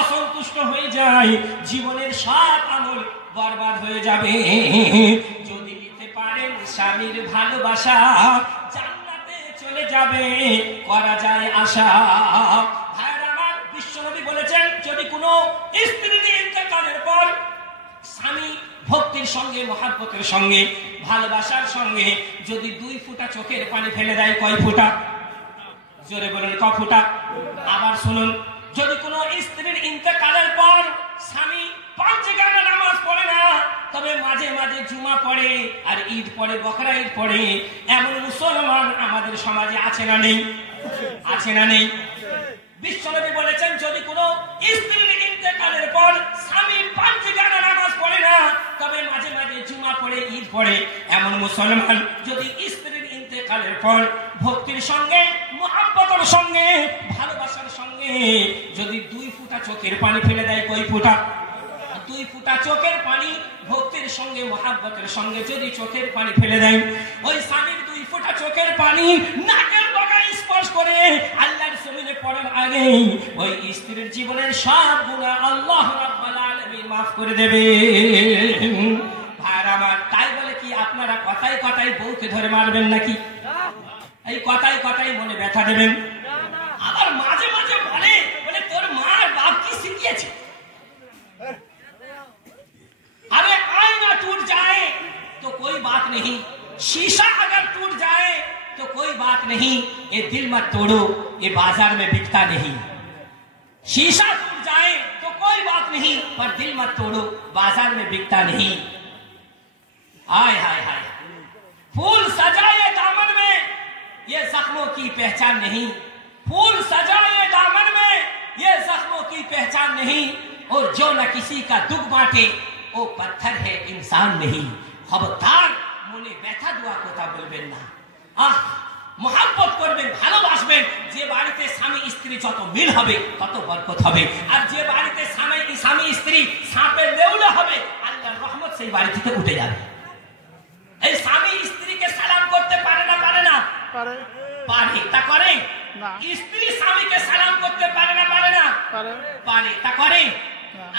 অসন্তুষ্ট হয়ে যায়, জীবনের সব আমল বরবাদ হয়ে যাবে। যদি নিতে পারেন স্বামীর ভালোবাসা, জান্নাতে চলে যাবে, করা যায় আশা। ভাইরা আমার, বিশ্বনবী বলেছেন, যদি কোনো স্ত্রীর ইন্তেকালের পর স্বামী ভক্তির সঙ্গে, মহাব্বতের সঙ্গে, ভালোবাসার সঙ্গে যদি 2 ফোঁটা চোখের পানি ফেলে দেয়, কয় ফোঁটা? জোরে বলেন, ক ফোঁটা? আবার শুনুন, যদি কোনো স্ত্রীর ইন্তেকালের পর স্বামী 5 ওয়াক্ত নামাজ পড়ে না, তবে মাঝে মাঝে জুমা পড়ে আর ঈদ পড়ে, বকরা ঈদ পড়ে, এমন মুসলমান আমাদের সমাজে আছে না নেই? আছে না নেই? বিশ্বনবী বলেছেন, যদি কোনো স্ত্রীর ইন্তেকালের পর স্বামী 5 ওয়াক্ত নামাজ পড়ে না, তবে মাঝে মাঝে জুমা পড়ে, ঈদ পড়ে, এমন মুসলমান যদি স্ত্রীর ইন্তেকালের পর ভক্তির সঙ্গে, মহব্বতের সঙ্গে, ভালোবাসার সঙ্গে যদি 2 ফোঁটা চোখের পানি ফেলে দেয়, কয় ফোঁটা? 2 ফোঁটা চোখের পানি ভক্তির সঙ্গে, মহব্বতের সঙ্গে যদি চোখের পানি ফেলে দেয়, ওই স্বামীর 2 ফোঁটা চোখের পানি নাকের ডগায় স্পর্শ করে আল্লাহর জমিনে পড়ার আগে ওই স্ত্রীর জীবনের সব গুনাহ আল্লাহ রাব্বুল আলামিন মাফ করে দেবে। ভাইরা আমার, তাই বলে কি আপনারা কথায় কথায় বউকে ধরে মারবেন নাকি? এই কথায় কথায় মনে ব্যথা দেবেন। আবার মাঝে মাঝে বলে বলে তোর মা আর বাপ কি শিখিয়েছে? अरे आईना टूट जाए तो कोई बात नहीं, शीशा अगर टूट जाए तो कोई बात नहीं, ये दिल मत तोड़ो, ये बाजार में बिकता नहीं। शीशा टूट जाए तो कोई बात नहीं, पर दिल मत तोड़ो, बाजार में बिकता नहीं। हाय हाय हाय, फूल सजाए दामन में, ये जख्मों की पहचान नहीं। फूल सजाए दामन में, ये जख्मों की पहचान नहीं। और जो न किसी का दुख बांटे ও পাথর হে ইনসান নেই। খবরদার মনে ব্যথা দেওয়া কথা বলবেন না। মহব্বত করবেন, ভালোবাসবেন। যে বাড়িতে স্বামী স্ত্রী যত মিল হবে তত বরকত হবে। আর যে বাড়িতে স্বামী স্ত্রী সাপের নেউলে হবে, আল্লাহর রহমত সেই বাড়ি থেকে উঠে যাবে। এই স্বামী স্ত্রীকে সালাম করতে পারে না? পারে না? পারে। তা করে না। স্ত্রী স্বামীকে সালাম করতে পারে না? পারে না? পারে। তা করে।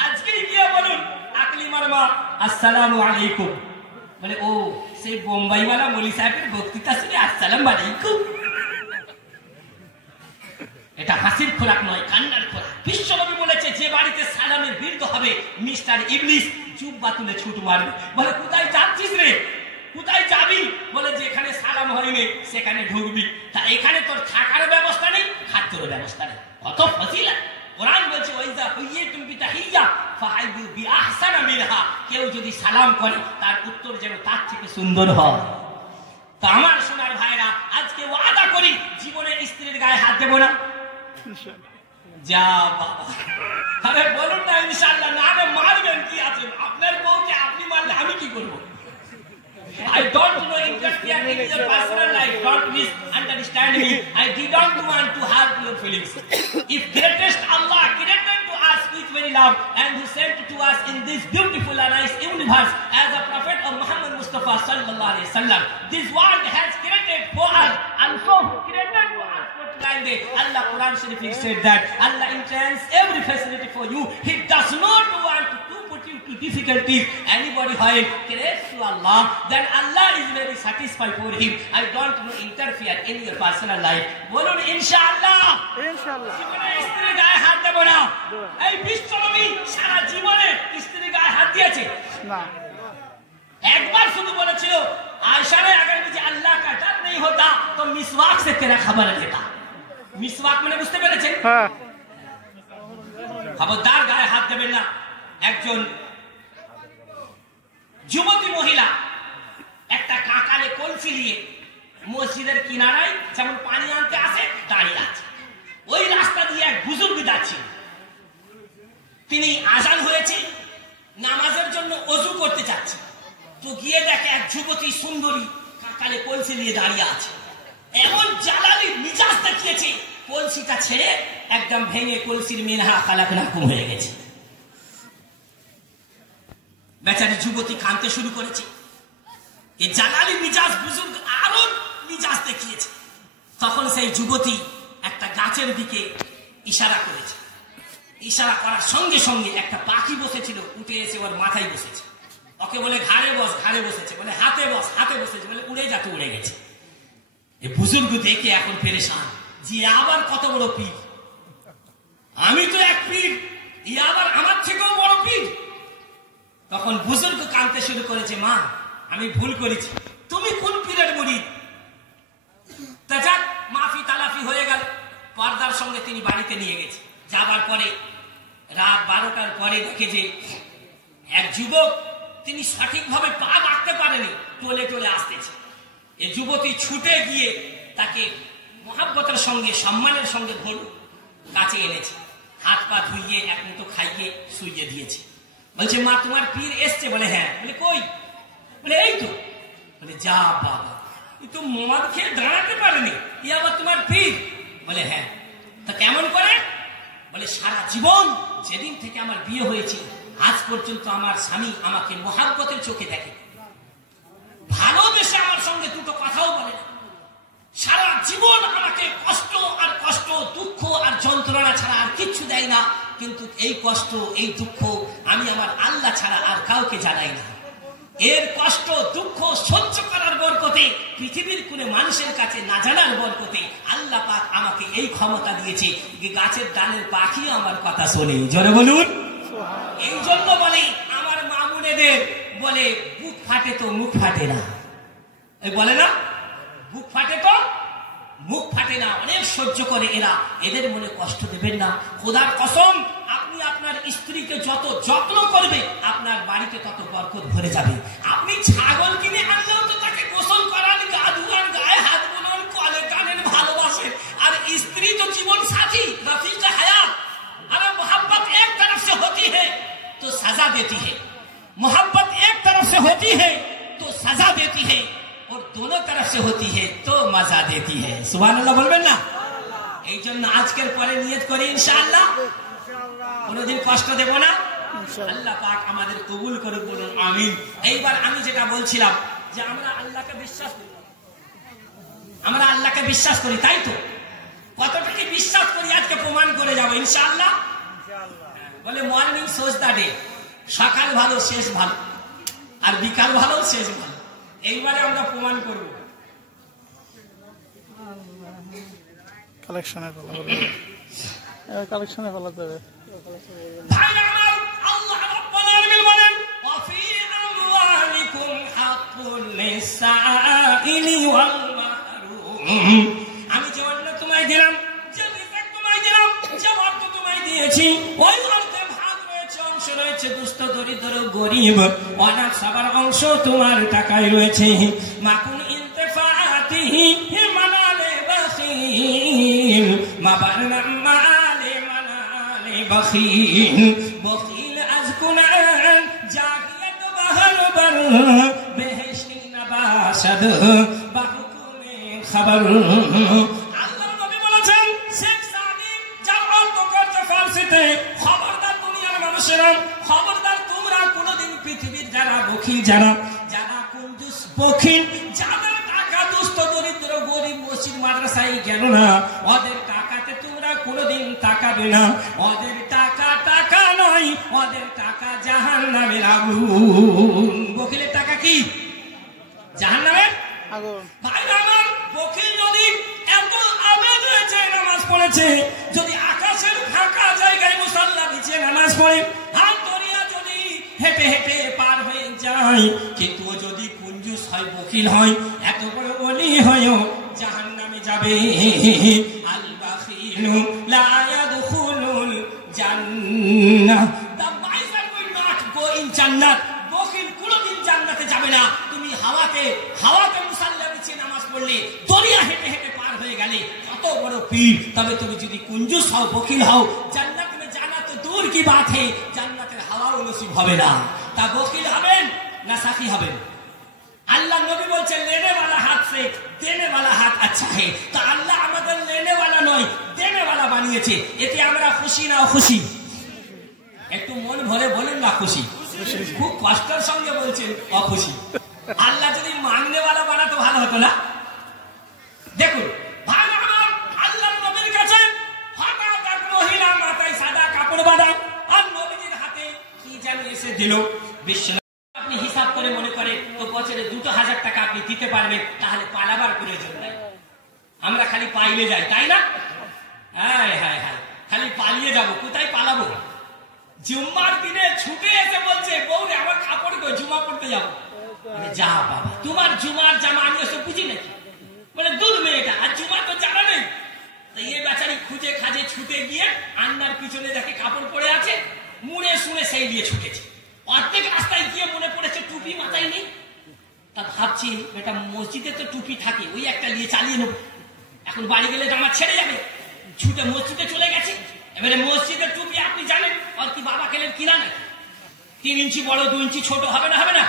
আজকে গিয়ে বলুন আকলি মারমা আসসালামু আলাইকুম, বলে ও সেই বোম্বাইওয়ালা মৌলী সাহেবের বক্তৃতা শুনে আসসালাম আলাইকুম। এটা হাসির খোরাক নয়, কান্নার খোরাক। বিশ্বনবী বলেছে যে বাড়িতে সালামের বিরুদ্ধ হবে মিস্টার ইবলিস জুব্বা তুলে ছুট মারবে। বলে কোথায় যাচ্ছিস রে? কোথায় যাবি? বলে যেখানে সালাম হয়নি সেখানে ঢুকবি। তা এখানে তোর থাকার ব্যবস্থা নেই, খাদ্যের ব্যবস্থা নেই। কত ফজিলত! কোরআন বলছে ওয়াইজা হুইয়িতুম বিতাহিয়্যা ফাহাইয়ু বিআহসানা মিনহা, কেউ যদি সালাম করে তার উত্তর যেন তার থেকে সুন্দর হয়। তো আমার সোনার ভাইরা, আজকে ওয়াদা করি জীবনে স্ত্রীর গায়ে হাত দেব না। যা বাবা, আরে বলুন না ইনশাআল্লাহ। না রে মারবেন কি আছে? আপনার বউকে আপনি মারলে আমি কি করব? I don't know interfere in your personal life. Don't misunderstand me. I didn't want to hurt your feelings. If greatest Allah created to us with very love and He sent to us in this beautiful and nice universe as a prophet of Muhammad Mustafa sallallahu alaihi wasallam, this world has created for us and so created for us. Allah Quran Sharif said that Allah intends every facility for you. He does not want to put you to difficulties. Anybody who craves to Allah, then Allah is very satisfied for him. I don't know interfere in your personal life. বলুন ইনশাআল্লাহ। ইনশাআল্লাহ। জীবনে স্ত্রীর গায়ে হাত দেব না। এই বিশ্বনবী সারা জীবনে স্ত্রীর গায়ে হাত দিয়েছে না। একবার শুধু বলেছিল आयशा ने अगर मुझे अल्लाह का डर नहीं होता तो मिसवाक से तेरा खबर लेता। मिसवाक মানে বুঝতে পেরেছেন? হ্যাঁ। খবরদার গায়ে হাত দেবেন না। একজন যুবতী মহিলা একটা কাঁকালে কলসি নিয়ে মসজিদের কিনারায় যেমন পানি আনতে আসে দাঁড়িয়ে আছে। ওই রাস্তা দিয়ে এক বুজুর্গ যাচ্ছিল। তিনি আজান হয়েছে, নামাজের জন্য ওযু করতে চাচ্ছে। তো গিয়ে দেখে এক যুবতী সুন্দরী কাঁকালে কলসি নিয়ে দাঁড়িয়ে আছে। এমন জালালি মিজাজ দেখিয়েছে, কলসিটা ছেড়ে একদম ভেঙে কলসির মিনহা খালাকনাকুম হয়ে গেছে। বেচারি যুবতী কাঁদতে শুরু করেছে। এই জালালি মিজাজ বুজুর্গ আরো মিজাজ দেখিয়েছে। তখন সেই যুবতী একটা গাছের দিকে ইশারা করেছে। ইশারা করার সঙ্গে সঙ্গে একটা পাখি বসেছিল, উঠে এসে ওর মাথায় বসেছে। ওকে বলে ঘাড়ে বস, ঘাড়ে বসেছে। বলে হাতে বস, হাতে বসেছে। বলে উড়ে যাতে উড়ে গেছে। এই বুজুর্গ দেখে এখন পেরেশান, যে আবার কত বড় পীর। আমি তো এক পীর, ই আবার আমার থেকেও বড় পীর। তখন বুজুর্গ কাঁদতে শুরু করেছে, মা আমি ভুল করেছি, তুমি কোন পীরের মুরিদ? তা যাক, মাফি তালাফি হয়ে গেল। পর্দার সঙ্গে তিনি বাড়িতে নিয়ে গেছে। যাবার পরে রাত 12টার পরে দেখে যে এক যুবক, তিনি সঠিকভাবে পা রাখতে পারেনি, টলে টলে আসতেছে। এই যুবতী ছুটে গিয়ে তাকে মহাব্বতের সঙ্গে সম্মানের সঙ্গে ধরে কাছে এনেছে। হাত পা ধুইয়ে এক মুঠো খাইয়ে শুইয়ে দিয়েছে। বলছে, মা তোমার পীর এসছে? বলে হ্যাঁ। বলে কই? বলে এই তো। বলে যা বাবা, তো মদ খেয়ে দাঁড়াতে পারেনি, ই আবার তোমার পীর? বলে হ্যাঁ। তা কেমন করে? বলে সারা জীবন যেদিন থেকে আমার বিয়ে হয়েছে আজ পর্যন্ত আমার স্বামী আমাকে মহাব্বতের চোখে দেখে, ভালোবেসে আমার সঙ্গে দুটো কথাও বলে না। সারা জীবন আমাকে কষ্ট আর কষ্ট, দুঃখ আর যন্ত্রণা ছাড়া আর কিচ্ছু দেয় না। কিন্তু এই কষ্ট, এই দুঃখ আমি আমার আল্লাহ ছাড়া আর কাউকে জানাই না। এর কষ্ট দুঃখ সহ্য করার বরকতে, পৃথিবীর কোন মানুষের কাছে না জানার বরকতে আল্লাহ পাক আমাকে এই ক্ষমতা দিয়েছে যে গাছের ডালের পাখিও আমার কথা শোনে। জোরে বলুন। এই জন্য বলে আমার মা বোনেদের বলে বুক ফাটে তো মুখ ফাটে না, এই বলে না বুক ফাটে তো মুখ ফাটে না, অনেক সহ্য করে এরা, এদের মনে কষ্ট দেবেন না। খোদার কসম, আপনি আপনার স্ত্রীকে যত যত্ন করবে আপনার বাড়িতে তত বরকত ভরে যাবে। আপনি ছাগল কিনে আনলেও তো তাকে গোসল করান, গা ধুয়ান, গায়ে হাত বোলান, কলে কানেন, ভালোবাসেন। আর স্ত্রী তো জীবন সাথী, রফিক হায়াত। আর मोहब्बत एक तरफ से होती है तो सजा देती है, मोहब्बत एक तरफ से होती है तो सजा देती है, और दोनों तरफ से होती है तो मजा देती है। सुबहानाल्लाह বলবেন না? এই জন্য আজকের পরে নিয়ত করি ইনশাআল্লাহ কোনদিন কষ্ট দেব না। আল্লাহ পাক আমাদের কবুল করুক, বলুন আমিন। এইবার আমি যেটা বলছিলাম যে আমরা আল্লাহকে বিশ্বাস করি, আমরা আল্লাহকে বিশ্বাস করি, তাই তো? কতটা কি বিশ্বাস করি আজকে প্রমাণ করে যাব ইনশাআল্লাহ। বলে মর্নিং সোজ দা ডে, সকাল ভালো শেষ ভালো, আর বিকাল ভালো শেষ ভালো। এইবারে আমরা প্রমাণ করব। কালেকশনে ফেলা হবে, কালেকশনে ফেলাতে হবে। আল্লাহ রাব্বুল আলামিন বলেন ওয়াফি আমওয়ালিকুম হাক্কুল লিসাইলি ওয়াল মাহরুম। আমি যে অন্ন তোমায় দিলাম, যে রিজিক তোমায় দিলাম, যে অর্থ তোমায় দিয়েছি, ওই অর্থে ভাগ রয়েছে, অংশ রয়েছে দুস্থ, দরিদ্র, গরীব, অনাথ, সবার অংশ তোমার টাকায় রয়েছে। মাকুন ইনতিফাতিহি মানালে বাখিল, মাবারনা মালে মানালে বাখিল, বখিল আজকুনান জাহিয়াত বাহর বর বেহেশতি নবাশদ বাহুকুমে খবর। আল্লাহ নবী বলেছেন শেখ সাদি যার অর্থ করতে ফারসিতে, খবরদার দুনিয়ার মানুষেরা, খবরদার তোমরা কোনদিন পৃথিবীর যারা বখিল, যারা কুঞ্জুস বখিল, যাদের টাকা দুস্থ, দরিদ্র, গরিব, মসজিদ মাদ্রাসায় গেল না, ওদের টাকাতে তোমরা কোনদিন তাকাবে না। ওদের টাকা টাকা নয়, ওদের টাকা জাহান্নামের আগুন। বখিলের টাকা কি? জাহান্নামের আগুন। ভাইরা আমার, বখিল যদি এত আবেদ হয়েছে, নামাজ পড়েছে, যদি আকাশের ফাঁকা জায়গায় মুসাল্লা বিছিয়ে নামাজ পড়ে, আর দরিয়া যদি হেঁটে হেঁটে পার হয়ে যায়, কিন্তু ও যদি কুঞ্জুস হয়, বখিল হয়, এত বড় ওলি হয়ও জাহান্নামে যাবে। আল বাখিলু লা ইয়াদখুলুল জান্নাহ, the miser will not go in জান্নাত। বখিল কোনদিন জান্নাতে যাবে না। তুমি হাওয়াতে মুসাল্লা বিছিয়ে নামাজ পড়লে, দরিয়া হেঁটে হেঁটে পার হয়ে গেলে, কত বড় পীর। তবে তুমি যদি কুঞ্জুস হও, বখিল হও, জান্নাত में जाना तो दूर की बात है, জান্নাতের হাওয়াও নসিব হবে না। তা বখিল হবেন না সাখী হবেন? আল্লাহ নবী বলছেন लेने वाला हाथ से देने वाला हाथ अच्छा है। তো আল্লাহ আমাদের लेने वाला নয়, देने वाला বানিয়েছে। এতে আমরা খুশি না খুশি? একটু মন ভরে বলেন না খুশি। খুব কষ্টের সঙ্গে বলছেন অখুশি। আল্লাহ যদি মাননে वाला বানাতো ভালো হতো না? দেখুন ভাই আমার, আল্লাহ নবীর কাছে হঠাৎ এক মহিলা মাথায় সাদা কাপড় বাঁধা, আর নবীজির হাতে কি যেন এসে দিল। বিশ্ব আপনি হিসাব করে মনে করে তো বছরে 2,000 টাকা আপনি দিতে পারবেন, তাহলে পালাবার প্রয়োজন নাই। আমরা খালি পাইলে যাই, তাই না? হ্যাঁ হ্যাঁ হ্যাঁ, খালি পালিয়ে যাবো। কোথায় পালাবো? জুম্মার দিনে ছুটে এসে বলছে বউরে আমার কাপড় কই, জুমা পড়তে যাবো। যা বাবা, তোমার জুমার জামা আমি এসে বুঝি নাকি? বলে দূর মেয়েটা, আর জুমা তো জানা নেই। তো এই বেচারি খুঁজে খাজে ছুটে গিয়ে আন্নার পিছনে দেখে কাপড় পরে আছে, মুড়ে শুনে সেই দিয়ে ছুটেছে। অর্ধেক রাস্তায় গিয়ে মনে পড়েছে টুপি মাথায় নেই। তা ভাবছি এটা মসজিদে তো টুপি থাকে, ওই একটা নিয়ে চালিয়ে নেবো, এখন বাড়ি গেলে জামা ছেড়ে যাবে। ছুটে মসজিদে চলে গেছে। এবারে মসজিদের টুপি আপনি জানেন আর কি বাবা খেলেন কিনা নাকি? 3 ইঞ্চি বড়, 2 ইঞ্চি ছোট, হবে না? হবে না?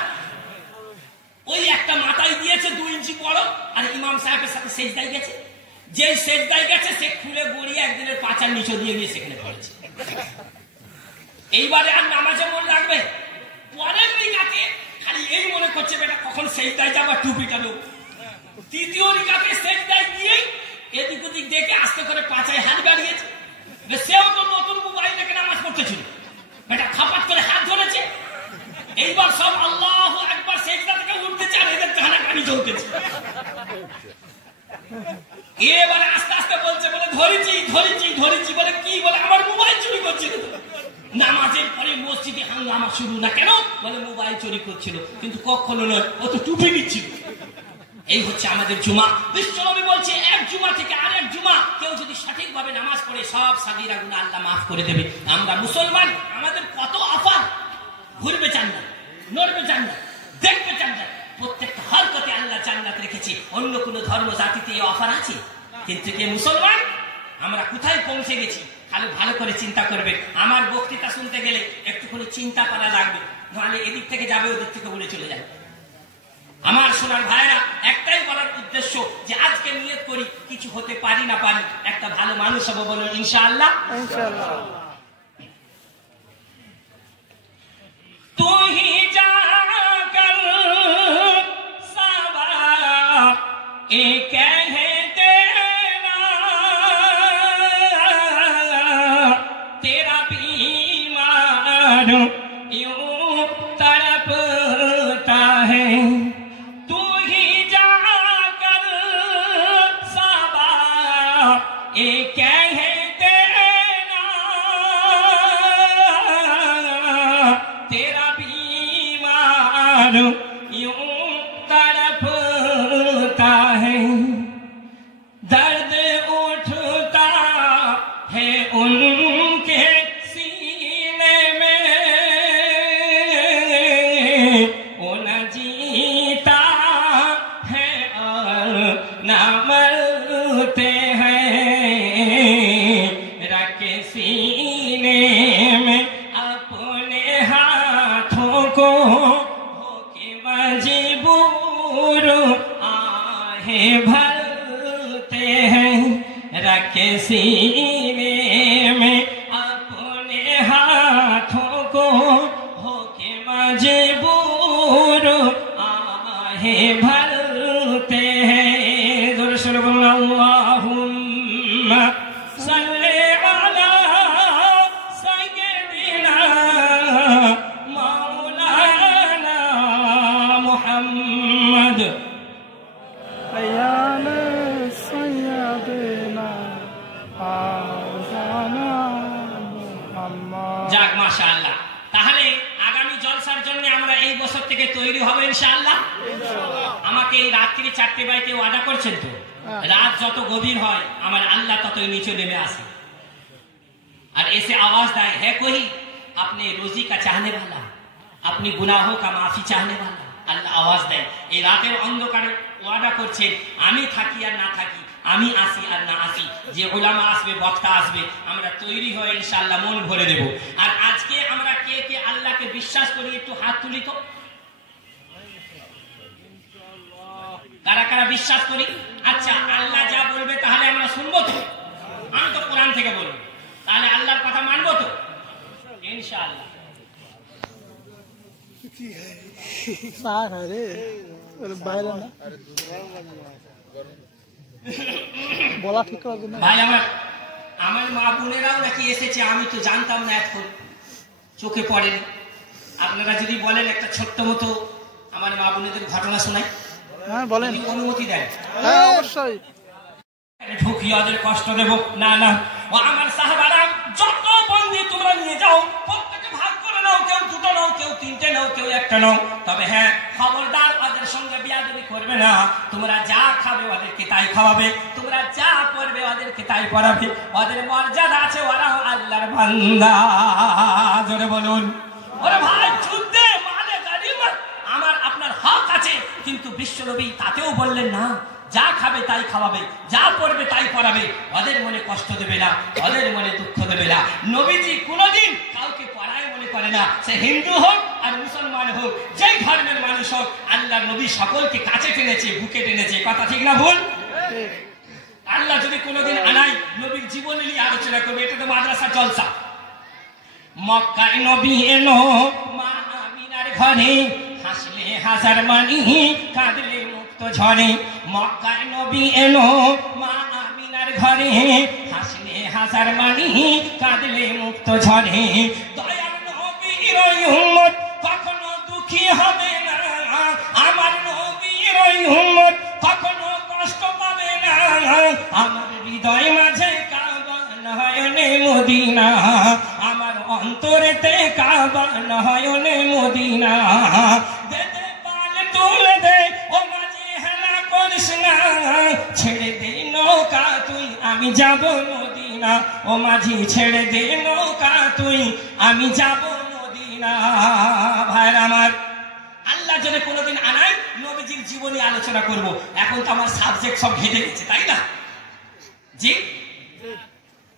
ওই একটা মাথায় দিয়েছে 2 ইঞ্চি বড়, আর ইমাম সাহেবের সাথে সেজদায় গেছে। যে সেজদায় গেছে সে খুলে গড়িয়ে একদিনের পাচার নিচে দিয়ে গিয়ে সেখানে পড়েছে। এইবারে আর নামাজে মন লাগবে? পরের রিকাতে খালি এই মনে করছে বেটা কখন সেজদায় যাবো, টুপিটা নেব। তৃতীয় রিকাতে সেজদায় গিয়েই এদিক ওদিক দেখে আস্তে করে পাচায় হাত বাড়িয়েছে। সেও তো নতুন মোবাইল দেখে নামাজ পড়তেছিল, বেটা খাপাত করে হাত ধরেছে। এইবার সব আল্লাহু আকবার সেজদা থেকে উঠতেছে আর এদের কানাকানি চলতেছে। এবারে আস্তে আস্তে বলছে, বলে ধরেছি ধরেছি ধরেছি, বলে কি, বলে আমার মোবাইল চুরি করছিল। নামাজের পরে মসজিদে হাঙ্গামা শুরু, না কেন, বলে মোবাইল চুরি করছিল, কিন্তু কখনো নয়, ও তো টুপি দিচ্ছিল। এই হচ্ছে আমাদের জুমা। বিশ্বনবী বলছে এক জুমা থেকে আরেক জুমা কেউ যদি সঠিকভাবে নামাজ পড়ে সব সাগীরা গুনাহ আল্লাহ মাফ করে দেবে। আমরা মুসলমান, আমাদের কত অফার, ঘুরবে জান্নাত, নড়বে জান্নাত, দেখবে জান্নাত, প্রত্যেকটা হরকতে আল্লাহ জান্নাত রেখেছে। অন্য কোন ধর্ম জাতিতে এই অফার আছে? কিন্তু কে মুসলমান, আমরা কোথায় পৌঁছে গেছি? খালি ভালো করে চিন্তা করবে। আমার বক্তৃতা শুনতে গেলে একটু করে চিন্তা করা লাগবে, নাহলে এদিক থেকে যাবে ওদিক থেকে উড়ে চলে যাবে। আমার সোনার ভাইরা, একটাই বলার উদ্দেশ্য যে আজকে নিয়ত করি, কিছু হতে পারি না পারি, একটা ভালো মানুষ হবো, বলো ইনশাআল্লাহ। তু হি জাকর সাবা এ कहते ना तेरा बीमार यूं तड़पता है, तू ही जाकर साबा ए कहते ना तेरा बीमार यूं तड़पता है, दर्द उठता है उनके सीने में, वो न जीता है और न मरते हैं, रखे सीने में अपने हाथों को, होके मजबूर आहे भरते हैं, रखे सीने में अपने हाथों को, होके मजबूर आहे भरते हैं। अल्लाहुम्मा सल्ली अला सय्यिदिना मौलाना मुहम्मद। যাক মাশাআল্লাহ। তাহলে আগামী জলসার জন্য আমরা এই বছর থেকে তৈরি হব ইনশাআল্লাহ। আমাকে এই রাত্রি 4টে বাজতে ওয়াদা করছেন তো? রাত যত গভীর হয় আমার আল্লাহ ততই নিচে নেমে আসে আর এসে आवाज দেয়, है कोई अपने रोजी का चाहने वाला, अपनी गुनाहों का माफी चाहने वाला। আল্লাহ आवाज দেয়। এই রাতের অন্ধকারে ওয়াদা করছেন, আমি থাকি আর না থাকি, আমি আসি আর না আসি, যে উলামা আসবে, বক্তা আসবে, আমরা তৈরি হয়ে ইনশাআল্লাহ মন ভরে দেব। আর আজকে আমরা কে কে আল্লাহকে বিশ্বাস করি একটু হাত তুলি তো। কারা কারা বিশ্বাস করি? আচ্ছা, আল্লাহ যা বলবে তাহলে আমরা শুনবো তো? আমি তো কোরআন থেকে বলবো, তাহলে আল্লাহর কথা মানবো তো ইনশাআল্লাহ। বলা ঠিক হবে না ভাই। আমার মা বোনেরাও নাকি এসেছে, আমি তো জানতাম না, এখন চোখে পড়েনি। আপনারা যদি বলেন একটা ছোট্ট মতো আমার মা বোনেদের ঘটনা শোনাই। হ্যাঁ বলেন, অনুমতি দেন? হ্যাঁ অবশ্যই। ঢুকিয়ে ওদের কষ্ট দেব না, না। ও আমার সাহাবারা, যত বন্দী তোমরা নিয়ে যাও, প্রত্যেকে ভাগ করে নাও, কেউ দুটো নাও, কেউ তিনটে নাও, কেউ একটা নাও। তবে হ্যাঁ, খবরদার ওদের সঙ্গে বিয়াদবি করবে না। তোমরা যা খাবে ওদেরকে তাই খাওয়াবে, তোমরা যা পড়বে ওদেরকে তাই পড়াবে। ওদের মর্যাদা আছে, ওরা আল্লাহর বান্দা। জোরে বলুন। ওরে ভাই, যুদ্ধে মালে গানিমত আমার আপনার হক আছে, কিন্তু বিশ্বনবী তাতেও বললেন না, যা খাবে তাই খাওয়াবে, যা পড়বে তাই পড়াবে, ওদের মনে কষ্ট দেবে না, ওদের মনে দুঃখ দেবে না। নবীজি কোনোদিন কাউকে পড়ায় মনে করে না, সে হিন্দু হোক আর মুসলমান হোক, যেই ধর্মের মানুষ হোক, আল্লাহ নবী সকলকে কাছে টেনেছে, বুকে টেনেছে। কথা ঠিক না ভুল? আল্লাহ যদি কোনোদিন আনাই নবীর জীবনে নিয়ে আলোচনা করবে, এটা তো মাদ্রাসা জলসা। মক্কায় নবী এলো মা আমিনার ঘরে, হাসলে হাজার মানি, কাঁদলে মুক্ত ঝরে। মক্কায় নবী এলো মা আমিনার ঘরে, হাসলে হাজার মানি, কাঁদলে মুক্ত ঝরে। দয়ার নবীর উম্মত কখনো আমার হৃদয় মাঝে কাবা নয়নে মদিনা, আমার অন্তরেতে কাবা নয়নে মদিনা। দে দে পাল তুলে দে ও মাঝি হেলা করিস না, ছেড়ে দে নৌকা তুই আমি যাব মদিনা, ও মাঝি ছেড়ে দে নৌকা তুই আমি যাব মদিনা। ভাইরা আমার, আল্লাহ যদি কোনোদিন আনায় নবীজির জীবনী আলোচনা করব। এখন তো আমার সাবজেক্ট সব ঘেটে গেছে, তাই না? জি,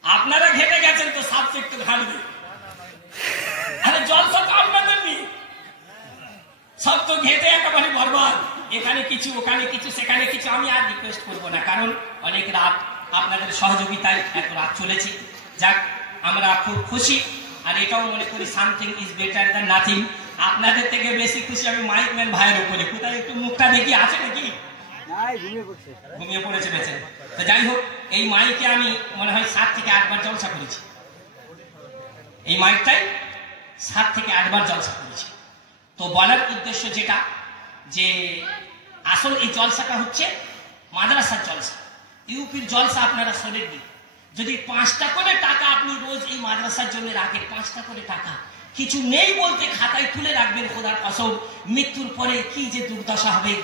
আপনারা ঘেটে গেছেন তো সাবজেক্ট তো ঘাটবে। আরে জলসা তো আপনাদের নিয়ে সব তো ঘেটে একেবারে বরবাদ। এখানে কিছু, ওখানে কিছু, সেখানে কিছু। আমি আর রিকোয়েস্ট করবো না, কারণ অনেক রাত আপনাদের সহযোগিতায় এত রাত চলেছে। যাক, আমরা খুব খুশি, আর এটাও মনে করি something is better than nothing. আপনাদের থেকে বেশি খুশি আমি মাইকম্যান ভাইয়ের উপরে। কোথায় একটু মুখটা দেখি, আছে নাকি? ঘুমিয়ে পড়েছে বেঁচে। তো যাই হোক, এই মাইকে আমি মনে হয় 7 থেকে 8 বার জলসা করেছি। এই মাইকটাই 7 থেকে 8 বার জলসা করেছি। তো বলার উদ্দেশ্য যেটা, যে আসল এই জলসাটা হচ্ছে মাদ্রাসার জলসা। ইউপির জলসা আপনারা শোনেননি। যদি 5টা করে টাকা আপনি রোজ এই মাদ্রাসার জন্য রাখেন, 5টা করে টাকা, কিছু নেই বলতে খাতায় তুলে রাখবেন, খোদার কসম মৃত্যুর পরে কি যে দুর্দশা হবে।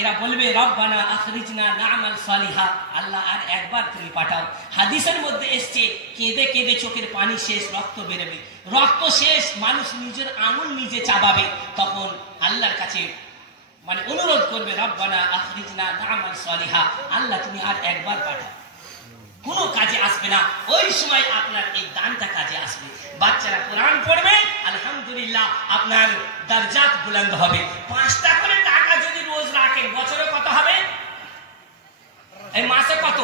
এরা বলবে রব্বানা আখরিজনা না'মাল সালিহা, আল্লাহ আর একবার তুমি পাঠাও। হাদিসের মধ্যে এসছে কেঁদে কেঁদে চোখের পানি শেষ, রক্ত বেরোবে। রক্ত শেষ, মানুষ নিজের আঙুল নিজে চাবাবে, তখন আল্লাহর কাছে মানে অনুরোধ করবে রব্বানা আখরিজনা না'মাল সালিহা, আল্লাহ তুমি আর একবার পাঠাও। কোনো কাজে আসবে না, ওই সময় আপনার এই দানটা কাজে আসবে। বাচ্চারা কোরআন পড়বে, আলহামদুলিল্লাহ আপনার দরজাত বুলন্দ হবে। 5টা করে টাকা যদি রোজ রাখেন, বছরে কত হবে? এই মাসে কত?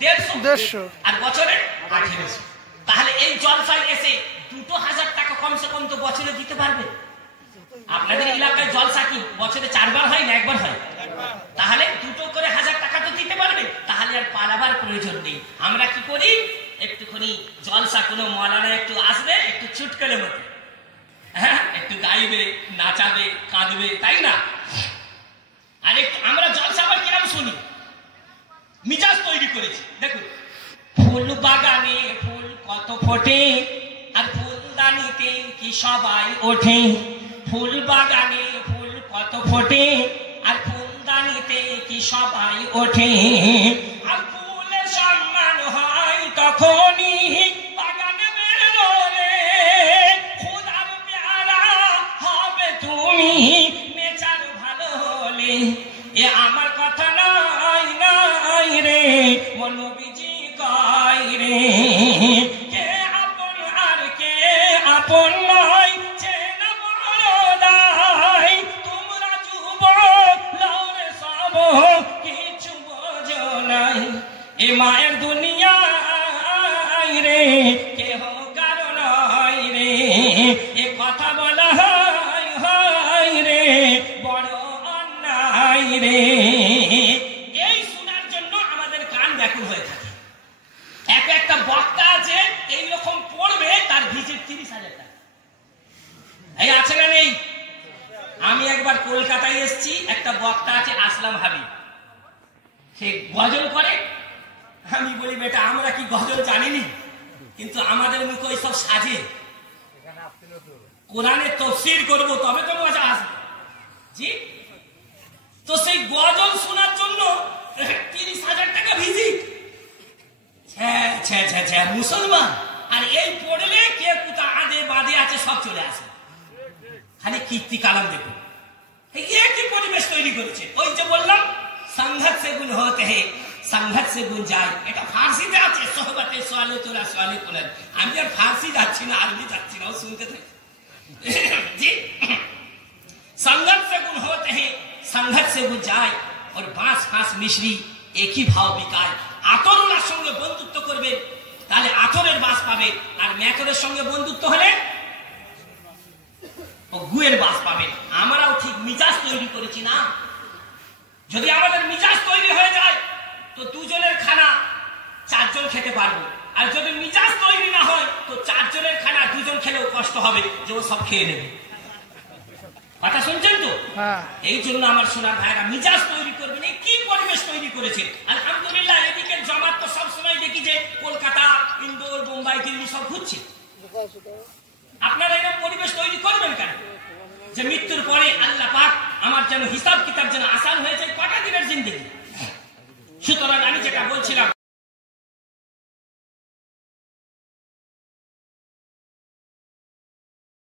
150, আর বছরে 1800। তাহলে এই জলসায় এসে 2000 টাকা কমসে কম তো বছরে দিতে পারবে। আপনাদের এলাকায় জলসা কি বছরে 4 বার হয় না 1 বার হয়? তাহলে 2 করে 1000 টাকা তো দিতে পারবে। তাহলে আর পালাবার প্রয়োজন নেই। আমরা কি করি, একটুখানি জলসা কোনো মলানা একটু আসবে, একটু ছুটকেলে মতো, হ্যাঁ, একটু গাইবে, নাচাবে, কাঁদবে, তাই না? আর আমরা জলসা আবার কিরম শুনি, মিজাজ তৈরি করেছি। দেখুন, ফুল বাগানে ফুল কত ফোটে, আর ফুলদানিতে কি সবাই ওঠে। ফুল বাগানে ফুল কত ফোটে, আর ফুলদানিতে কি সবাই ওঠে। আর ফুলের সম্মান হয় তখনই বাগানে বেরোলে, খোদার পেয়ারা হবে তুমি নেচার ভালো হলে। এ আমার কথা নাই নাই রে, নবীজি কয় রে, কে আপন আর কে আপন নয়, চেনা বড় দায়। তোমরা যুবক লওরে সব কিছু বোঝো নাই, এ মায়ের দুনিয়া রে, কেহ কারো নয় রে। এ কথা বলা হয় রে, বড় অন্যায় রে। এই শোনার জন্য আমাদের কান ব্যাকুল হয়ে থাকে। একটা বক্তা আছে এইরকম পড়বে, তার ভিজিট 30,000 টাকা। এই আছে না নেই? আমি একবার কলকাতায় এসেছি, একটা বক্তা আছে আসলাম হাবিব, সে গজল করে। আমি বলি বেটা, আমরা কি গজল জানিনি, কিন্তু আমাদের মুখে ওই সব সাজে। কোরআনের তাফসীর করব, তবে তো মজা আসবে। জি, তো সেই গজল শোনার জন্য 30,000 টাকা ভিজিট। মুসলমান আর এই পড়লে কে কোথা আদে বাদে আছে সব চলে আসে, খালি কীর্তি কালাম দেখুন। কি পরিবেশ তৈরি করেছে। ওই যে বললাম সংঘাত সে গুণ হতে হে সংঘাত সে গুণ যায়, এটা ফার্সিতে আছে। সোহবতে সোয়ালে তোরা সোয়ালে করেন। আমি আর ফার্সি যাচ্ছি না, আরবি যাচ্ছি না, ও শুনতে থাকি। জি, संगत से गुण होते हैं, संगत से गुण जाए, और बांस फांस मिश्री एक ही भाव बिकाয়। আতরের সঙ্গে বন্ধুত্ব করবে, তাহলে আতরের বাস পাবে, আর মেথরের সঙ্গে বন্ধুত্ব হলে ও গুয়ের বাস পাবে। আমরাও ঠিক মিজাজ তৈরি করেছি না? যদি আমাদের মিজাজ তৈরি হয়ে যায়, তো 2 জনের খানা 4 জন খেতে পারবো। আর যদি মিজাজ তৈরি না হয়, তো 4 জনের খানা 2 জন খেলেও কষ্ট হবে, যে ও সব খেয়ে নেবে। কথা শুনছেন তো? এই জন্য আমার সোনার ভাইরা মিজাজ তৈরি করবেন। কি পরিবেশ তৈরি করেছেন, আলহামদুলিল্লাহ। দুবাইগিরি সব ঘুরছে। আপনারা এরকম পরিবেশ তৈরি করবেন কেন? যে মৃত্যুর পরে আল্লাহ পাক আমার যেন হিসাব কিতাব যেন আসান হয়ে যায়, কটা দিনের জিন্দেগি। সুতরাং আমি যেটা বলছিলাম